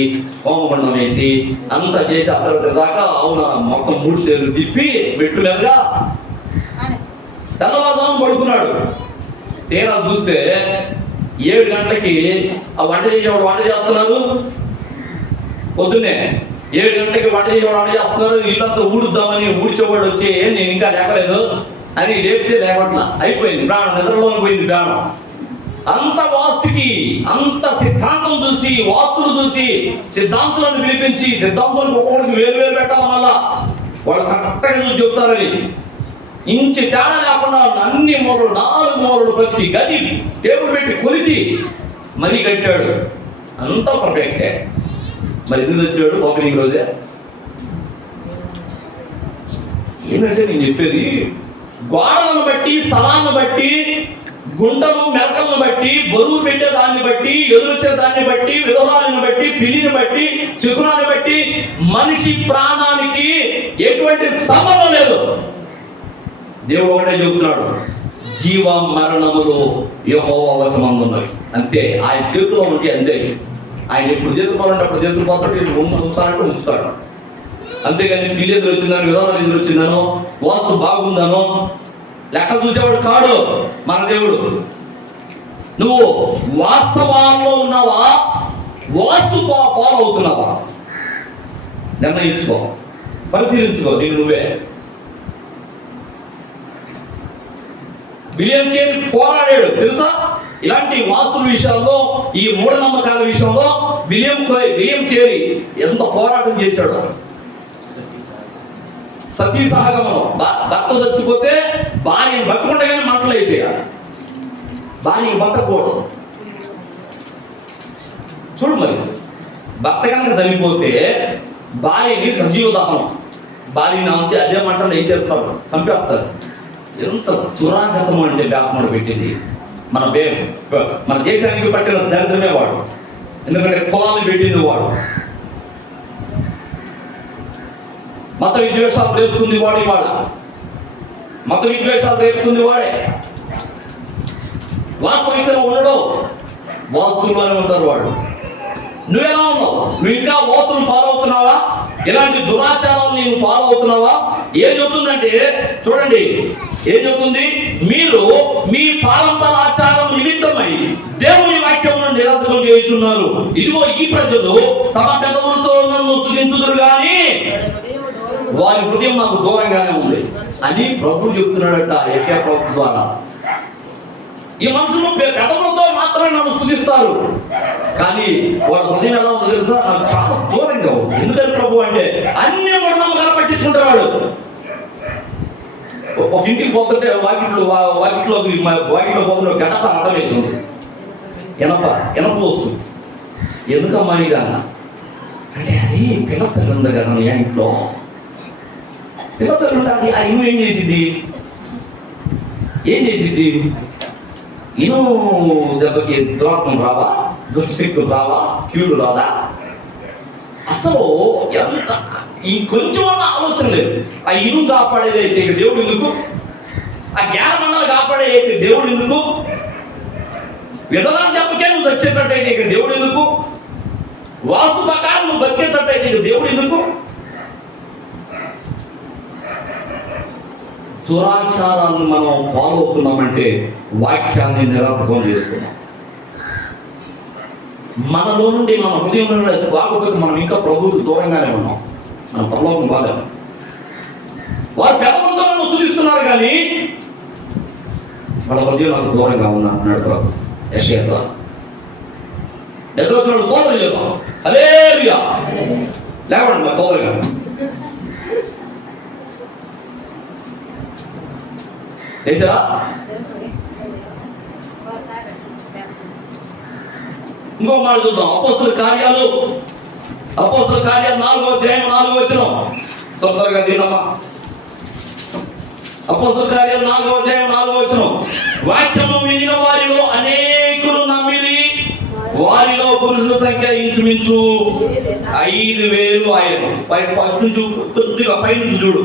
హోమగుండం వేసి అంతా చేసి అర్ధరాత్రి దాకా ఆవున మొత్తం 3 స్టేర్లు తిప్పి మెట్లు మీదుగా తెల్లవారుజామున పడుకున్నాడు. తీరా చూస్తే 7 గంటలకి ఆ వంట చేసేవాడు వంట చేస్తున్నారు. పొద్దున్నే 7 గంటలకి వంట చేస్తున్నారు. ఇల్లంతా ఊడుద్దామని ఊడ్చేవాడు వచ్చి నేను ఇంకా లేకలేదు అని లేపితే లేవట్లా. అయిపోయింది ప్రాణం, నిద్రలోకి పోయింది ప్రాణం. అంత వాస్తుకి అంత సిద్ధాంతం చూసి వాస్తులు చూసి సిద్ధాంతులను పిలిపించి సిద్ధాంతులకు ఒక్కొక్కడికి వేరు పెట్టాలి. వల్ల వాళ్ళు కరెక్ట్గా చూసి చెప్తారని ఇంచి తేడా లేకుండా అన్ని మూలలు 4 మూలలు ప్రతి గది టేబుల్ పెట్టి కొలిసి మరీ కట్టాడు. అంతా పర్ఫెక్టే. మరి ఎందుకు వచ్చాడు ఓపెనింగ్ రోజే? ఏంటంటే నేను చెప్పేది గోడలను బట్టి, స్థలాన్ని బట్టి, గుంటను మెరకలను బట్టి, బరువు పెట్టే దాన్ని బట్టి, ఎదురొచ్చే దాన్ని బట్టి, విధవరాలను బట్టి, పిల్లిని బట్టి, శకునాన్ని బట్టి మనిషి ప్రాణానికి ఎటువంటి సంబంధం లేదు. దేవుడు ఒకటే చెబుతున్నాడు, జీవ మరణములు యెహోవా వశమందున్నవి. అంతే, ఆయన చేతిలో ఉంటే అంతే. ఆయన ఎప్పుడు చేసుకోవాలంటే అప్పుడు చేసుకుపోతాడు, ఉంచుతాడంటే ఉంచుతాడు. అంతేగాని పిల్లి ఎదురు వచ్చిందాను, విధానాలు ఎదురు వచ్చిందానో, వాస్తు బాగుందానో లెక్క చూసేవాడు కాడు మన దేవుడు. నువ్వు వాస్తవాల్లో ఉన్నావా, వాస్తు ఫాలో అవుతున్నావా? నిర్ణయించుకో, పరిశీలించుకో నేను నువ్వే. విలియం కేరీ పోరాడాడు తెలుసా? ఇలాంటి వాస్తుల విషయాల్లో, ఈ మూఢనమ్మకాల విషయంలో విలియం కేరీ ఎంత పోరాటం చేశాడు. సతీ సహగమనం, భర్త చచ్చిపోతే భార్యను బతుకుండగానే మంటలు వేసేయాలి, భార్యని బతకపోవడం. చూడు మరి, భర్త కనుక చనిపోతే భార్యని సజీవ దహనం, భార్యని అంతే అదే మంటలు వేసేస్తారు, చంపేస్తారు. ఎంత దురాగతం అంటే వ్యాపముడు పెట్టింది. మన దేశానికి పట్టిన దరిద్రమే వాడు. ఎందుకంటే కులాలు పెట్టింది వాడు, మత విద్వేషాలు రేపుతుంది వాడు, ఇవాళ మత విద్వేషాలు రేపుతుంది వాడే. వాస్తవికంగా ఉండడు, వాస్తుల్లోనే ఉంటారు వాడు. నువ్వెలా ఉన్నావు? నువ్వు ఇంకా వాస్తులు ఫాలో అవుతున్నావా? ఇలాంటి దురాచారాలు నేను ఫాలో అవుతున్నావా? ఏం చెప్తుందంటే చూడండి, ఏం చెప్తుంది? మీరు మీ పారంపర ఆచారం నిమిత్తమై దేవుని వాక్యమును నిరర్థకం చేయుచున్నారు. ఇదిగో ఈ ప్రజలు తమ పెదవులతో నన్ను స్తుతించుదురు గాని వారి హృదయం నాకు దూరంగానే ఉంది అని ప్రభువు చెప్తున్నాడట యెషయా ప్రవక్త ద్వారా. ఈ మనుషులు పెదవులతో మాత్రమే నన్ను స్తుతిస్తారు, కానీ వాళ్ళ హృదయం ఎలా ఉందో తెలుసా? నాకు చాలా దూరంగా ఉంది. ఎందుకంటే ప్రభు అంటే అన్ని మూఢనమ్మకాలు పట్టించుకుంటారు వాడు. ఒక ఇంటికి పోతుంటే వాకిట్లో పోతుంటే గడప అడ్డం వేసింది, ఎనప వస్తుంది. ఎందుకమ్మా ఇది అన్న అంటే అది పిల్లతల్లి ఉంది కదా ఆ ఇంట్లో, పిల్లతల్లి ఉంటే ఆ ఇల్లు ఏం చేసిద్ది? ఇను దెబ్బకి దురాత్మం రావా, దుష్టశక్తులు రావా, కీడు రాదా? అసలు ఎంత ఇంకొంచెం అన్న ఆలోచన లేదు. ఆ ఇను కాపాడేది అయితే ఇక దేవుడు ఎందుకు? ఆ జ్ఞానమన్నాలు కాపాడే అయితే దేవుడు ఎందుకు? విధనా దెబ్బకే నువ్వు వచ్చేటట్టయితే ఇక దేవుడు ఎందుకు? వాస్తు ప్రకారం నువ్వు బతికేటట్టయితే ఇక దేవుడు ఎందుకు? దురాచారాలను మనం ఫాలో అవుతున్నామంటే వాక్యాన్ని నిరర్థకం చేస్తున్నాం. మనలో నుండి మన హృదయంలో నుండి బాగోకపోతే మనం ఇంకా ప్రభువుకు దూరంగానే ఉన్నాం, మన పరలోకం బాగా. వారు పెదవులతో నన్ను స్తుతిస్తున్నారు కానీ వాళ్ళ హృదయం నాకు దూరంగా ఉన్నా అన్నాడు ప్రభు యెషయా ద్వారా. ఎదురు స్తోత్రం చేద్దాం, హల్లెలూయా. లేవండి మా తోలుగా. లేచారా? ఇంకో మాట చూద్దాం. అపోస్తలుల కార్యాలు 4వ అధ్యాయం 4వ వచనం. త్వరగా తినమ్మా. అపోస్తలుల కార్యాలు 4వ అధ్యాయం 4వ వచనం. వాక్యము వినిన వారిలో అనేకులు నమ్మిరి, వారిలో పురుషుల సంఖ్య ఇంచుమించు 5,000 ఆయన. ఫస్ట్ నుంచి కొద్దిగా పైనుంచి చూడు.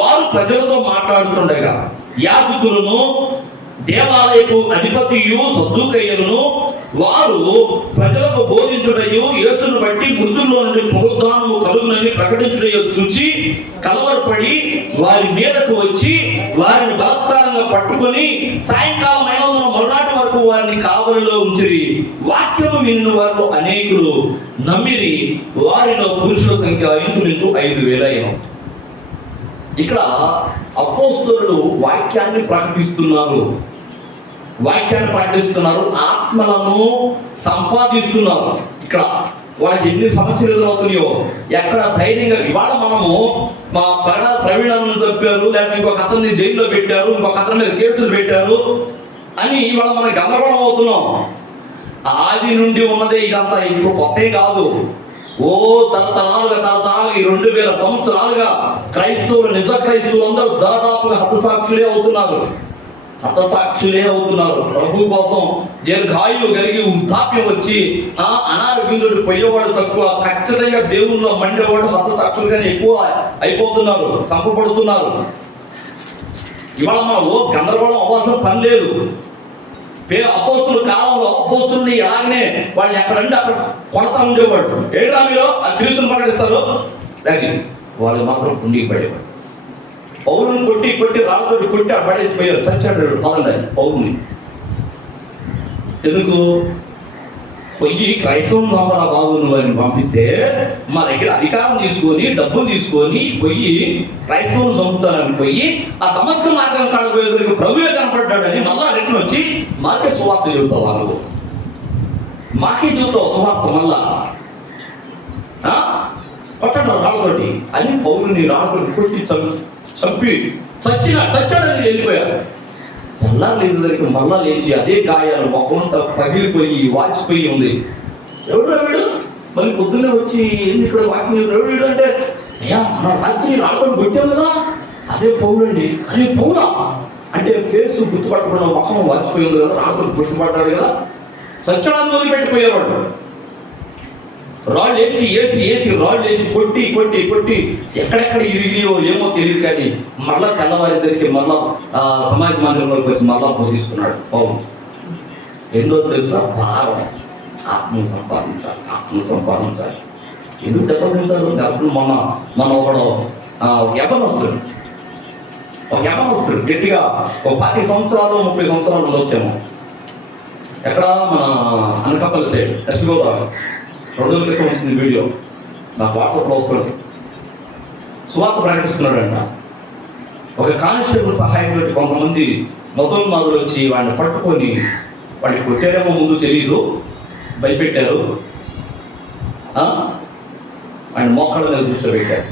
వారు ప్రజలతో మాట్లాడుతుండగా యాజకులను దేవాలయపు అధిపతియు సద్దూకయ్యులను వారు ప్రజలకు బోధించుటయు యేసును బట్టి మృతుల్లో నుండి పునరుద్ధానము కలుగునని ప్రకటించుటయు చూచి కలవరపడి వారి మీదకు వచ్చి వారిని బలత్కారంగా పట్టుకొని సాయంకాలం 5 మరునాటి వరకు వారిని కావలిలో ఉంచిరి. వాక్యము విన్న వారు అనేకులు నమ్మిరి, వారిలో పురుషుల సంఖ్య ఇంచుమించు 5,000. ఇక్కడ అపోస్తలులు వాక్యాన్ని ప్రకటిస్తున్నారు, ఆత్మలను సంపాదిస్తున్నారు. ఇక్కడ వాళ్ళకి ఎన్ని సమస్యలు ఎదురవుతున్నాయో ఎక్కడ ధైర్యంగా. ఇవాళ మనము మా ప్రవీణను చంపారు, లేకపోతే ఇంకొక అతన్ని జైల్లో పెట్టారు, ఇంకొక అతని మీద కేసులు పెట్టారు అని ఇవాళ మనం గందరగోళం అవుతున్నాం. ఆది నుండి ఉన్నదే ఇదంతా, ఇంకో కొత్త కాదు. తరతరాలుగా ఈ 2000 సంవత్సరాలుగా క్రైస్తవులు, నిజ క్రైస్తవులు అందరూ దాదాపుగా హతసాక్షులే అవుతున్నారు. ప్రభు కోసం దీర్ఘాయువు కలిగి వృద్ధాప్యం వచ్చి అనారోగ్యంతో పోయేవాడు తక్కువ, ఖచ్చితంగా దేవుల్లో మండేవాడు హతసాక్షులుగానే ఎక్కువ అయిపోతున్నారు, చంపబడుతున్నారు. ఇవాళ మనం గందరగోళం అవ్వాల్సిన పని లేదు. అపోస్తుల కాలంలో అపోస్తుల్ని ఎలాగనే వాళ్ళు ఎక్కడంటే అక్కడ కొడతా ఉండేవాడు. ఏడా మీరు ఆ క్రీస్తుని ప్రకటిస్తారు, దాన్ని వాళ్ళు మాత్రం పుండికి పడేవాడు. పౌరుని కొట్టి రాళ్ళతో కొట్టి పడేసిపోయారు, చచ్చాడు పదండి పౌరుని. ఎందుకు? పొయ్యి క్రైస్తవం నమ్మరా బాబు నువ్వు అని పంపిస్తే మా దగ్గర అధికారం తీసుకొని డబ్బులు తీసుకొని పొయ్యి క్రైస్తవం చంపుతానని పోయి ఆ తమస్క మార్గం కాడపోయేందుకు ప్రభువే కనపడ్డాడని మళ్ళా రిటర్న్ వచ్చి మాకే సువార్త చెబుతావు వాళ్ళు, మాకే చెబుతావు సువార్త మళ్ళా కొట్టడం రాళ్ళతోటి అని పౌరుని రాళ్ళతోటి కొట్టి చంపి చచ్చాడని వెళ్ళిపోయారు. తెల్లారలేదు దగ్గరికి మళ్ళా లేచి అదే గాయాలు మొహంతా పగిలిపోయి వాచిపోయి ఉంది. ఎవడు వీడు మళ్ళీ పొద్దున్నే వచ్చి ఏంది ఇక్కడ వాకింగ్ ఎవడు వీడు అంటే, అయ్యా మన రాత్రి రాళ్ళని కొట్టాం కదా అదే పౌరుడు అండి. అదే పౌరా అంటే ఫేస్ గుర్తుపట్టకుండా మొహం వాచిపోయి ఉంది కదా, రాళ్ళని గుర్తుపడ్డాడు కదా, చచ్చడానికి వదిలిపెట్టిపోయేవాడు. రాళ్ళు వేసి రాళ్ళు వేసి కొట్టి ఎక్కడెక్కడ ఇరిగినాయో ఏమో తెలియదు కానీ మళ్ళా తెల్లవారేసరికి మళ్ళా సమాజ మందిరం వరకు వచ్చి మళ్ళా బోధిస్తున్నాడు పౌరు. ఏందో తెలుసా? భారం. ఆత్మను సంపాదించాలి. ఎందుకు దెబ్బతింటారు? డబ్బులు మన ఒకడు యవనస్తుడు గట్టిగా ఒక 10 సంవత్సరాలు 30 సంవత్సరాలు వచ్చాము. ఎక్కడ? మన అనకాపల్లి సైడ్ వెస్ట్ గోదావరి. 2 రోజుల క్రితం వచ్చింది వీడియో నాకు వాట్సాప్లో వస్తుంది. సువార్త ప్రకటిస్తున్నాడంట. ఒక కానిస్టేబుల్ సహాయంతో కొంతమంది మొదలు వచ్చి వాడిని పట్టుకొని వాడిని కొట్టారేమో ముందు తెలియదు, భయపెట్టారు. ఆయన మోకాళ్ళ మీద కూర్చోబెట్టారు.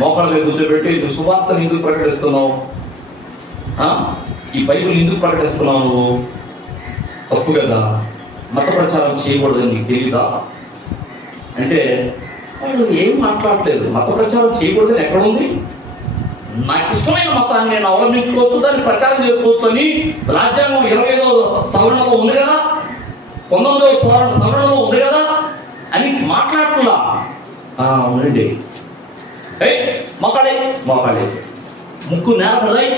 మోకాళ్ళ మీద కూర్చోబెట్టి నువ్వు సువార్తను ఎందుకు ప్రకటిస్తున్నావు, ఈ బైబిల్ ఎందుకు ప్రకటిస్తున్నావు, నువ్వు తప్పు కదా, మత ప్రచారం చేయకూడదని నీకు తెలియదా అంటే వాళ్ళు ఏం మాట్లాడలేదు. మత ప్రచారం చేయకూడదని ఎక్కడుంది? నాకు ఇష్టమైన మతాన్ని నేను అవలంబించుకోవచ్చు, దాన్ని ప్రచారం చేసుకోవచ్చు అని రాజ్యాంగం 25వ సవరణలో ఉంది కదా, 19వ సవరణలో ఉంది కదా అని మాట్లాడట్లా. అవునండి, మోకాళే ముక్కు నేలపడాయి,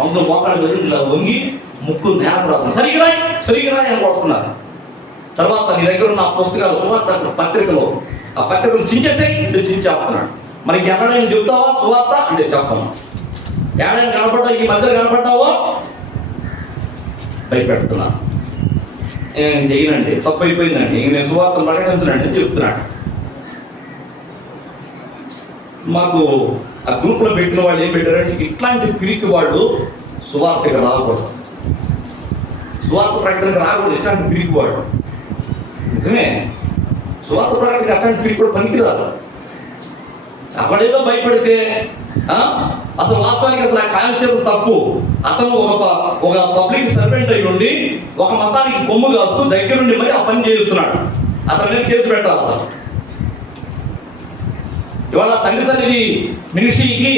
అందులో మోకాళ్ళు ఇలా వంగి ముక్కు నేలపడాలి, సరిగిరాయి అని కొడుతున్నారు. తర్వాత నీ దగ్గర ఉన్న పుస్తకాలు సువార్త పత్రికలో ఆ పత్రికలు చించేసాయి అంటే చించేస్తున్నాడు. మనకి ఎక్కడైనా చెప్తావా సువార్త అంటే చెప్పను. ఏడైనా కనపడ్డావు, ఈ మధ్యలో కనపడ్డావో భయపెడుతున్నా. నేను చేయనండి, తప్పు అయిపోయిందండి, నేను సువార్తను ప్రకటించనండి చెప్తున్నాడు. మాకు ఆ గ్రూప్లో పెట్టిన వాళ్ళు ఏం పెట్టారంటే ఇట్లాంటి పిరికి వాళ్ళు సువార్తకి రాకూడదు, సువార్త ప్రకటనకు రాకూడదు, ఇట్లాంటి పిరికి వాడు. నిజమే, సువార్త ప్రకటనకి అట్లాంటి పిరికి కూడా పనికిరాదు. అక్కడేదో భయపడితే అసలు వాస్తవానికి అసలు ఆ కానిస్టేబుల్ తప్పు. అతను ఒక పబ్లిక్ సర్వెంట్ అయి ఉండి ఒక మతానికి కొమ్ము కాస్తూ దగ్గరుండి మరి ఆ పని చేస్తున్నాడు. అతని మీద కేసు పెట్టాలి. అసలు ఇవాళ తండ్రి సన్నిధి మినిస్ట్రీకి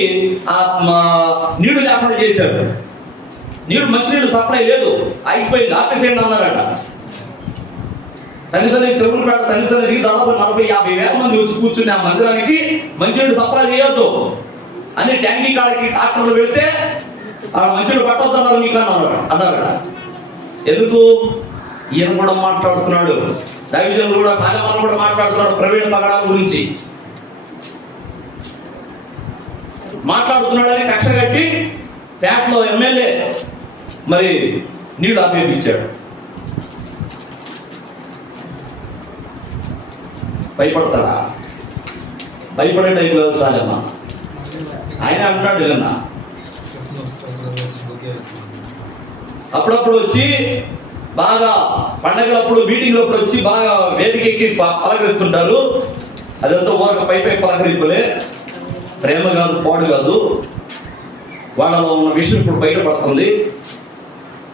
నీళ్లు లేకుండా చేశారు. మంచినీళ్ళు సప్లై లేదు, అయిపోయింది, ఆపేసేయండి అన్నారట. తండ్రి సన్నిధి చెరుకులపేట తండ్రి సన్నిధికి దాదాపు 40-50 వేల మంది వచ్చి కూర్చుని ఆ మందిరానికి మంచినీళ్ళు సప్లై చేయొద్దు అని ట్యాంకీ కాడకి ట్రాక్టర్లు వెళ్తే ఆ మంచినీళ్ళు పట్టొద్దు అన్నారు మీకు అన్నారట. ఎందుకు? ఈయన కూడా మాట్లాడుతున్నాడు, దైవజనులు కూడా సాగమని కూడా మాట్లాడుతున్నాడు ప్రవీణ్ పగడాల గురించి మాట్లాడుతున్నాడని కక్ష కట్టి ప్యాట్లో ఎమ్మెల్యే మరి నీళ్లు ఆపేపించాడు. భయపడతాడా? భయపడే టైంలో చాలమ్మా. ఆయన అంటున్నాడు ఏదన్నా అప్పుడప్పుడు వచ్చి బాగా పండగలప్పుడు మీటింగ్లప్పుడు వచ్చి బాగా వేదిక ఎక్కి పలకరిస్తుంటారు. అదంతా ఊరక పై పలకరింపులే, ప్రేమ కాదు, పాడు కాదు. వాళ్ళలో ఉన్న విషయం ఇప్పుడు బయటపడుతుంది.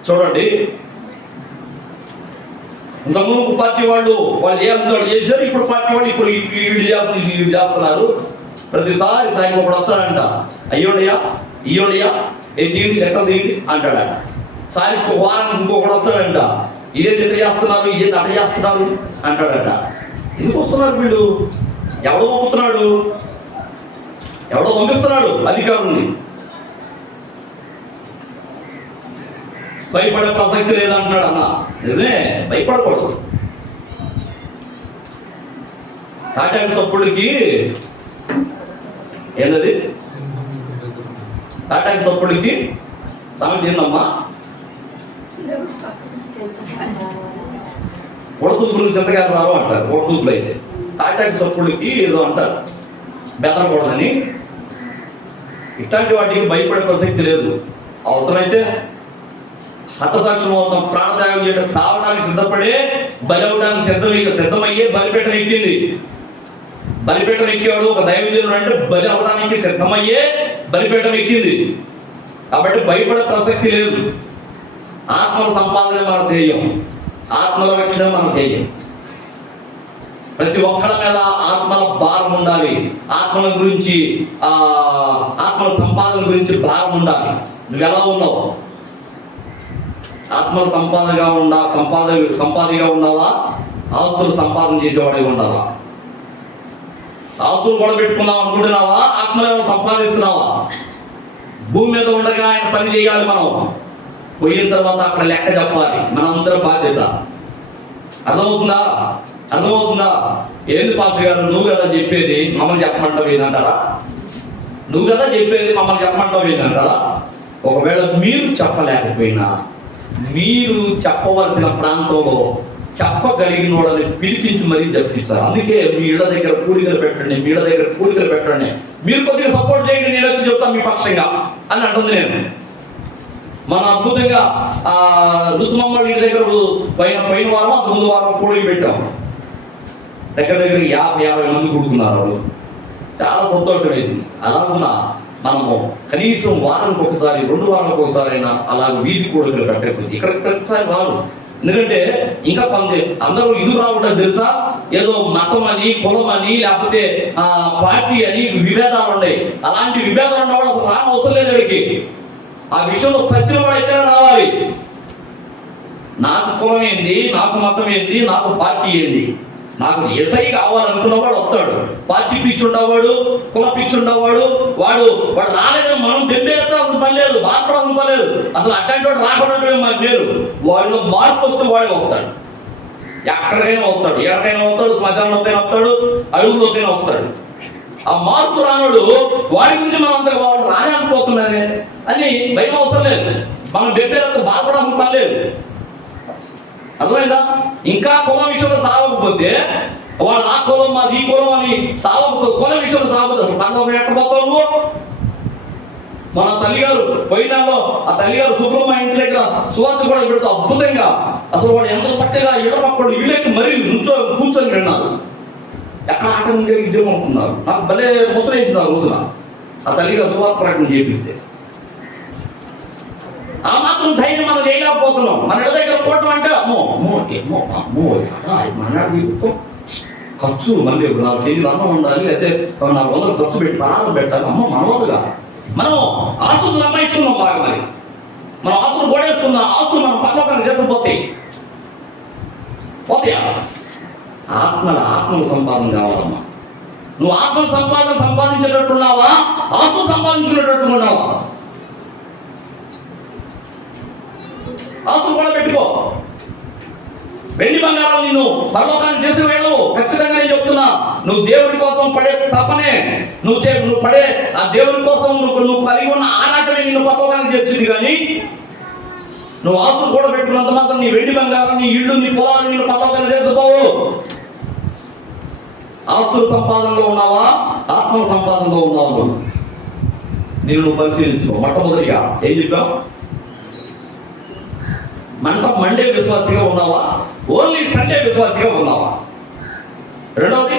చూడండి, ఇంతకుముందు పార్టీ వాళ్ళు చేశారు, ఇప్పుడు పార్టీ వాళ్ళు ఇప్పుడు వీళ్ళు చేస్తున్నారు. ప్రతిసారి సాయం ఒకడు వస్తాడంట, ఇయ్యోడయ్యా ఏ తీయండి లెక్క తీయండి అంటాడ. సారి వారానికి ఇంకొకడు వస్తాడంట, ఇదే తిట్ట చేస్తున్నారు, ఇదే అట్ట చేస్తున్నారు అంటాడట. ఎందుకు వస్తున్నారు వీళ్ళు? ఎవడో పంపిస్తున్నాడు అధికారుల్ని. భయపడే ప్రసక్తి లేదంటున్నాడు అన్న. నిజమే, భయపడకూడదు. తాటాకు చప్పుడుకి ఏంటది? తాటాకు చప్పుడుకి సామెత ఏందమ్మా? ఉడతూపులకు చింతకాయలు రావు అంటారు. ఉడతూపులు అయితే తాటాకి చప్పుళ్ళకి ఏదో అంటారు, బెదరకూడదని. ఇట్లాంటి వాటికి భయపడే ప్రసక్తి లేదు. అవసరమైతే హతసాక్షులు అవుతాం, ప్రాణత్యాగం చేయడం, సావడానికి సిద్ధపడే, బలి అవడానికి సిద్ధమయ్యే బలిపీఠం ఎక్కింది. బలిపీఠం ఎక్కేవాడు ఒక దైవజనుడు అంటే బలి అవడానికి సిద్ధమయ్యే బలిపీఠం ఎక్కింది. కాబట్టి భయపడే ప్రసక్తి లేదు. ఆత్మల సంపాదన మన ధ్యేయం, ఆత్మల రక్షణ మన ధ్యేయం. ప్రతి ఒక్కరి మీద ఆత్మల భారం ఉండాలి. ఆత్మల గురించి ఆత్మల సంపాదన గురించి భారం ఉండాలి. నువ్వు ఎలా ఉన్నావు? ఆత్మల సంపాదిగా ఉన్నావా? ఆస్తులు సంపాదన చేసేవాడిగా ఉండాలా? ఆస్తులు కూడా పెట్టుకుందాం అనుకుంటున్నావా? ఆత్మలను సంపాదిస్తున్నావా? భూమి మీద ఉండగా ఆయన పని చేయాలి. మనం పోయిన తర్వాత అక్కడ లెక్క చెప్పాలి. మనందరి బాధ్యత. అర్థమవుతుందా? ఏంది పాస్టర్ గారు, నువ్వు కదా చెప్పేది, మమ్మల్ని చెప్పమంటావు ఏంటంటారా? నువ్వు కదా చెప్పేది, మమ్మల్ని చెప్పమంటావు ఏంటంటారా? ఒకవేళ మీరు చెప్పలేకపోయినా మీరు చెప్పవలసిన ప్రాంతంలో చెప్పగలిగిన వాళ్ళని పిలిపించి మరీ చెప్పించారు. అందుకే మీ ఇళ్ళ దగ్గర కూడికలు పెట్టండి, మీరు కొద్దిగా సపోర్ట్ చేయండి, నేను వచ్చి చెప్తాను మీ పక్షంగా అని అంటుంది. నేను మన అద్భుతంగా ఋతుమమ్మ ఇంటి దగ్గర పోయిన వారం ముందు వారం కూడికి పెట్టాం. దగ్గర 50 మంది కూడుకున్నారు. వాళ్ళు చాలా సంతోషమైంది. అలాగున్నా మనము కనీసం వారానికి ఒకసారి 2 వారాలకు ఒకసారి అయినా అలా వీధి కూడికలు పెట్టకపోతే ఇక్కడ ప్రతిసారి రాదు. ఎందుకంటే ఇంకా అందరూ ఇది రావడం తెలుసా, ఏదో మతం అని, కులం అని, లేకపోతే పార్టీ అని విభేదాలు ఉన్నాయి. అలాంటి విభేదాలు ఉన్నవాడు అసలు అవసరం లేదు. ఇక్కడికి ఆ విషయంలో సచిన వాడు అయితే రావాలి. నాకు కులం ఏంది, నాకు మతం ఏంది, నాకు పార్టీ ఏంది, నాకు ఎస్ఐ కావాలనుకున్నవాడు వస్తాడు. పార్టీ పిచ్చి ఉండేవాడు, కుల పిచ్చి ఉండేవాడు, వాడు రాలేదని మనం బెంబేస్తాల్సిన పని లేదు, బాధపడాల్సిన పని లేదు. అసలు అట్లాంటి వాడు రాకుండా మాకు లేదు. వాడిలో మార్పు వస్తే వాడే వస్తాడు. ఎక్కడికైనా వస్తాడు, ఎక్కడికైనా వస్తాడు, శ్మశానంలోకైనా వస్తాడు, అడుగులోకైనా వస్తాడు. ఆ మార్పు రానోడు వాడి గురించి మనం అంత వాడు రానే అనుకోతున్నారే అని భయం అవసరం లేదు. మనం బెంబేలంతా బాధపడాల్సిన పని లేదు. అర్థమైందా? ఇంకా కులం విషయంలో సాగకపోతే వాడు ఆ కులం మాది ఈ కులం అని సాగకపోతే, కులం విషయంలో సాగకపోతే అసలు పండుగ ఎక్కడపోతావు నువ్వు? మన తల్లిగారు పోయినాలో ఆ తల్లిగారు సుబ్రహ్మ ఇంటి దగ్గర సువార్త కూడా పెడుతూ అద్భుతంగా అసలు వాడు ఎంతో చక్కగా ఇళ్ళపక్కడు ఇళ్ళకి మరీ కూర్చొని విన్నారు. ఎక్కడ ఆటంగా ఇద్దరు అనుకున్నారు. నాకు భలే ముచ్చటేసింది ఆ రోజున ఆ తల్లిగారు సువార్త ప్రకటన చేపిస్తే. ఆ మాత్రం ధైర్యం మనం చేయలేకపోతున్నాం. మన ఇళ్ళ దగ్గర పోవటం అంటే అమ్మో ఖర్చు, మళ్ళీ 4 కేజీలు అన్నం ఉండాలి, అయితే 400 ఖర్చు పెట్టి ప్రాణాలు పెట్టాలి. అమ్మ మనవాళ్ళుగా మనం ఆస్తులు సంపాదించుకున్నాం బాగా. మరి మనం ఆస్తులు పోడేసుకున్నాం. ఆస్తులు మనం పక్కన చేసిపోతాయా? ఆత్మల సంపాదన కావాలమ్మా. నువ్వు ఆత్మల సంపాదించేటట్టున్నావా, ఆస్తులు సంపాదించుకునేటట్టున్నావా? ఆస్తులు కూడా పెట్టుకో. వెండి బంగారం నిన్ను పరలోకానికి తీసుకువెళ్ళవు. ఖచ్చితంగా నేను చెప్తున్నా, నువ్వు దేవుడి కోసం పడే తపనే, నువ్వు పడే ఆ దేవుడి కోసం నువ్వు కలిగి ఉన్న ఆరాటమే నిన్ను పరలోకానికి తెచ్చింది. కానీ నువ్వు ఆస్తులు కూడా పెట్టుకున్నంత మాత్రం నీ వెండి బంగారం, నీ ఇళ్ళు, నీ పొలాలు నిన్ను పరలోకానికి తీసుకుపోవు. ఆస్తుల సంపాదనలో ఉన్నావా, ఆత్మల సంపాదనలో ఉన్నావు? నువ్వు పరిశీలించుకో. మొట్టమొదటిగా ఏం చెప్పావు? మండే విశ్వాసిగా ఉన్నావా, ఓన్లీ సండే విశ్వాసిగా ఉన్నావా? రెండవది,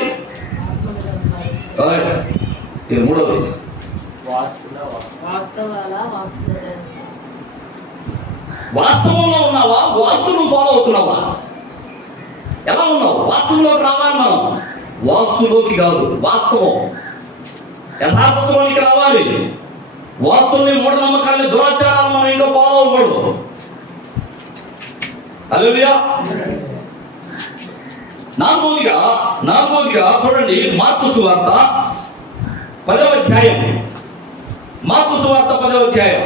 ఇది మూడవది, వాస్తవంలో ఉన్నావా, వాస్తువును ఫాలో అవుతున్నావా? ఎలా ఉన్నావు? వాస్తువులోకి రావాలి మనం. వాస్తులోకి కాదు, వాస్తవం యథార్థంలోనికి రావాలి. వాస్తువుని, మూఢనమ్మకాన్ని, దురాచారాలు మనం ఇంకా ఫాలో అవ్వకూడదు. హల్లెలూయా. నాలుగోదిగా చూడండి, మార్కు సువార్త 10వ అధ్యాయం. మార్కు సువార్త 10వ అధ్యాయం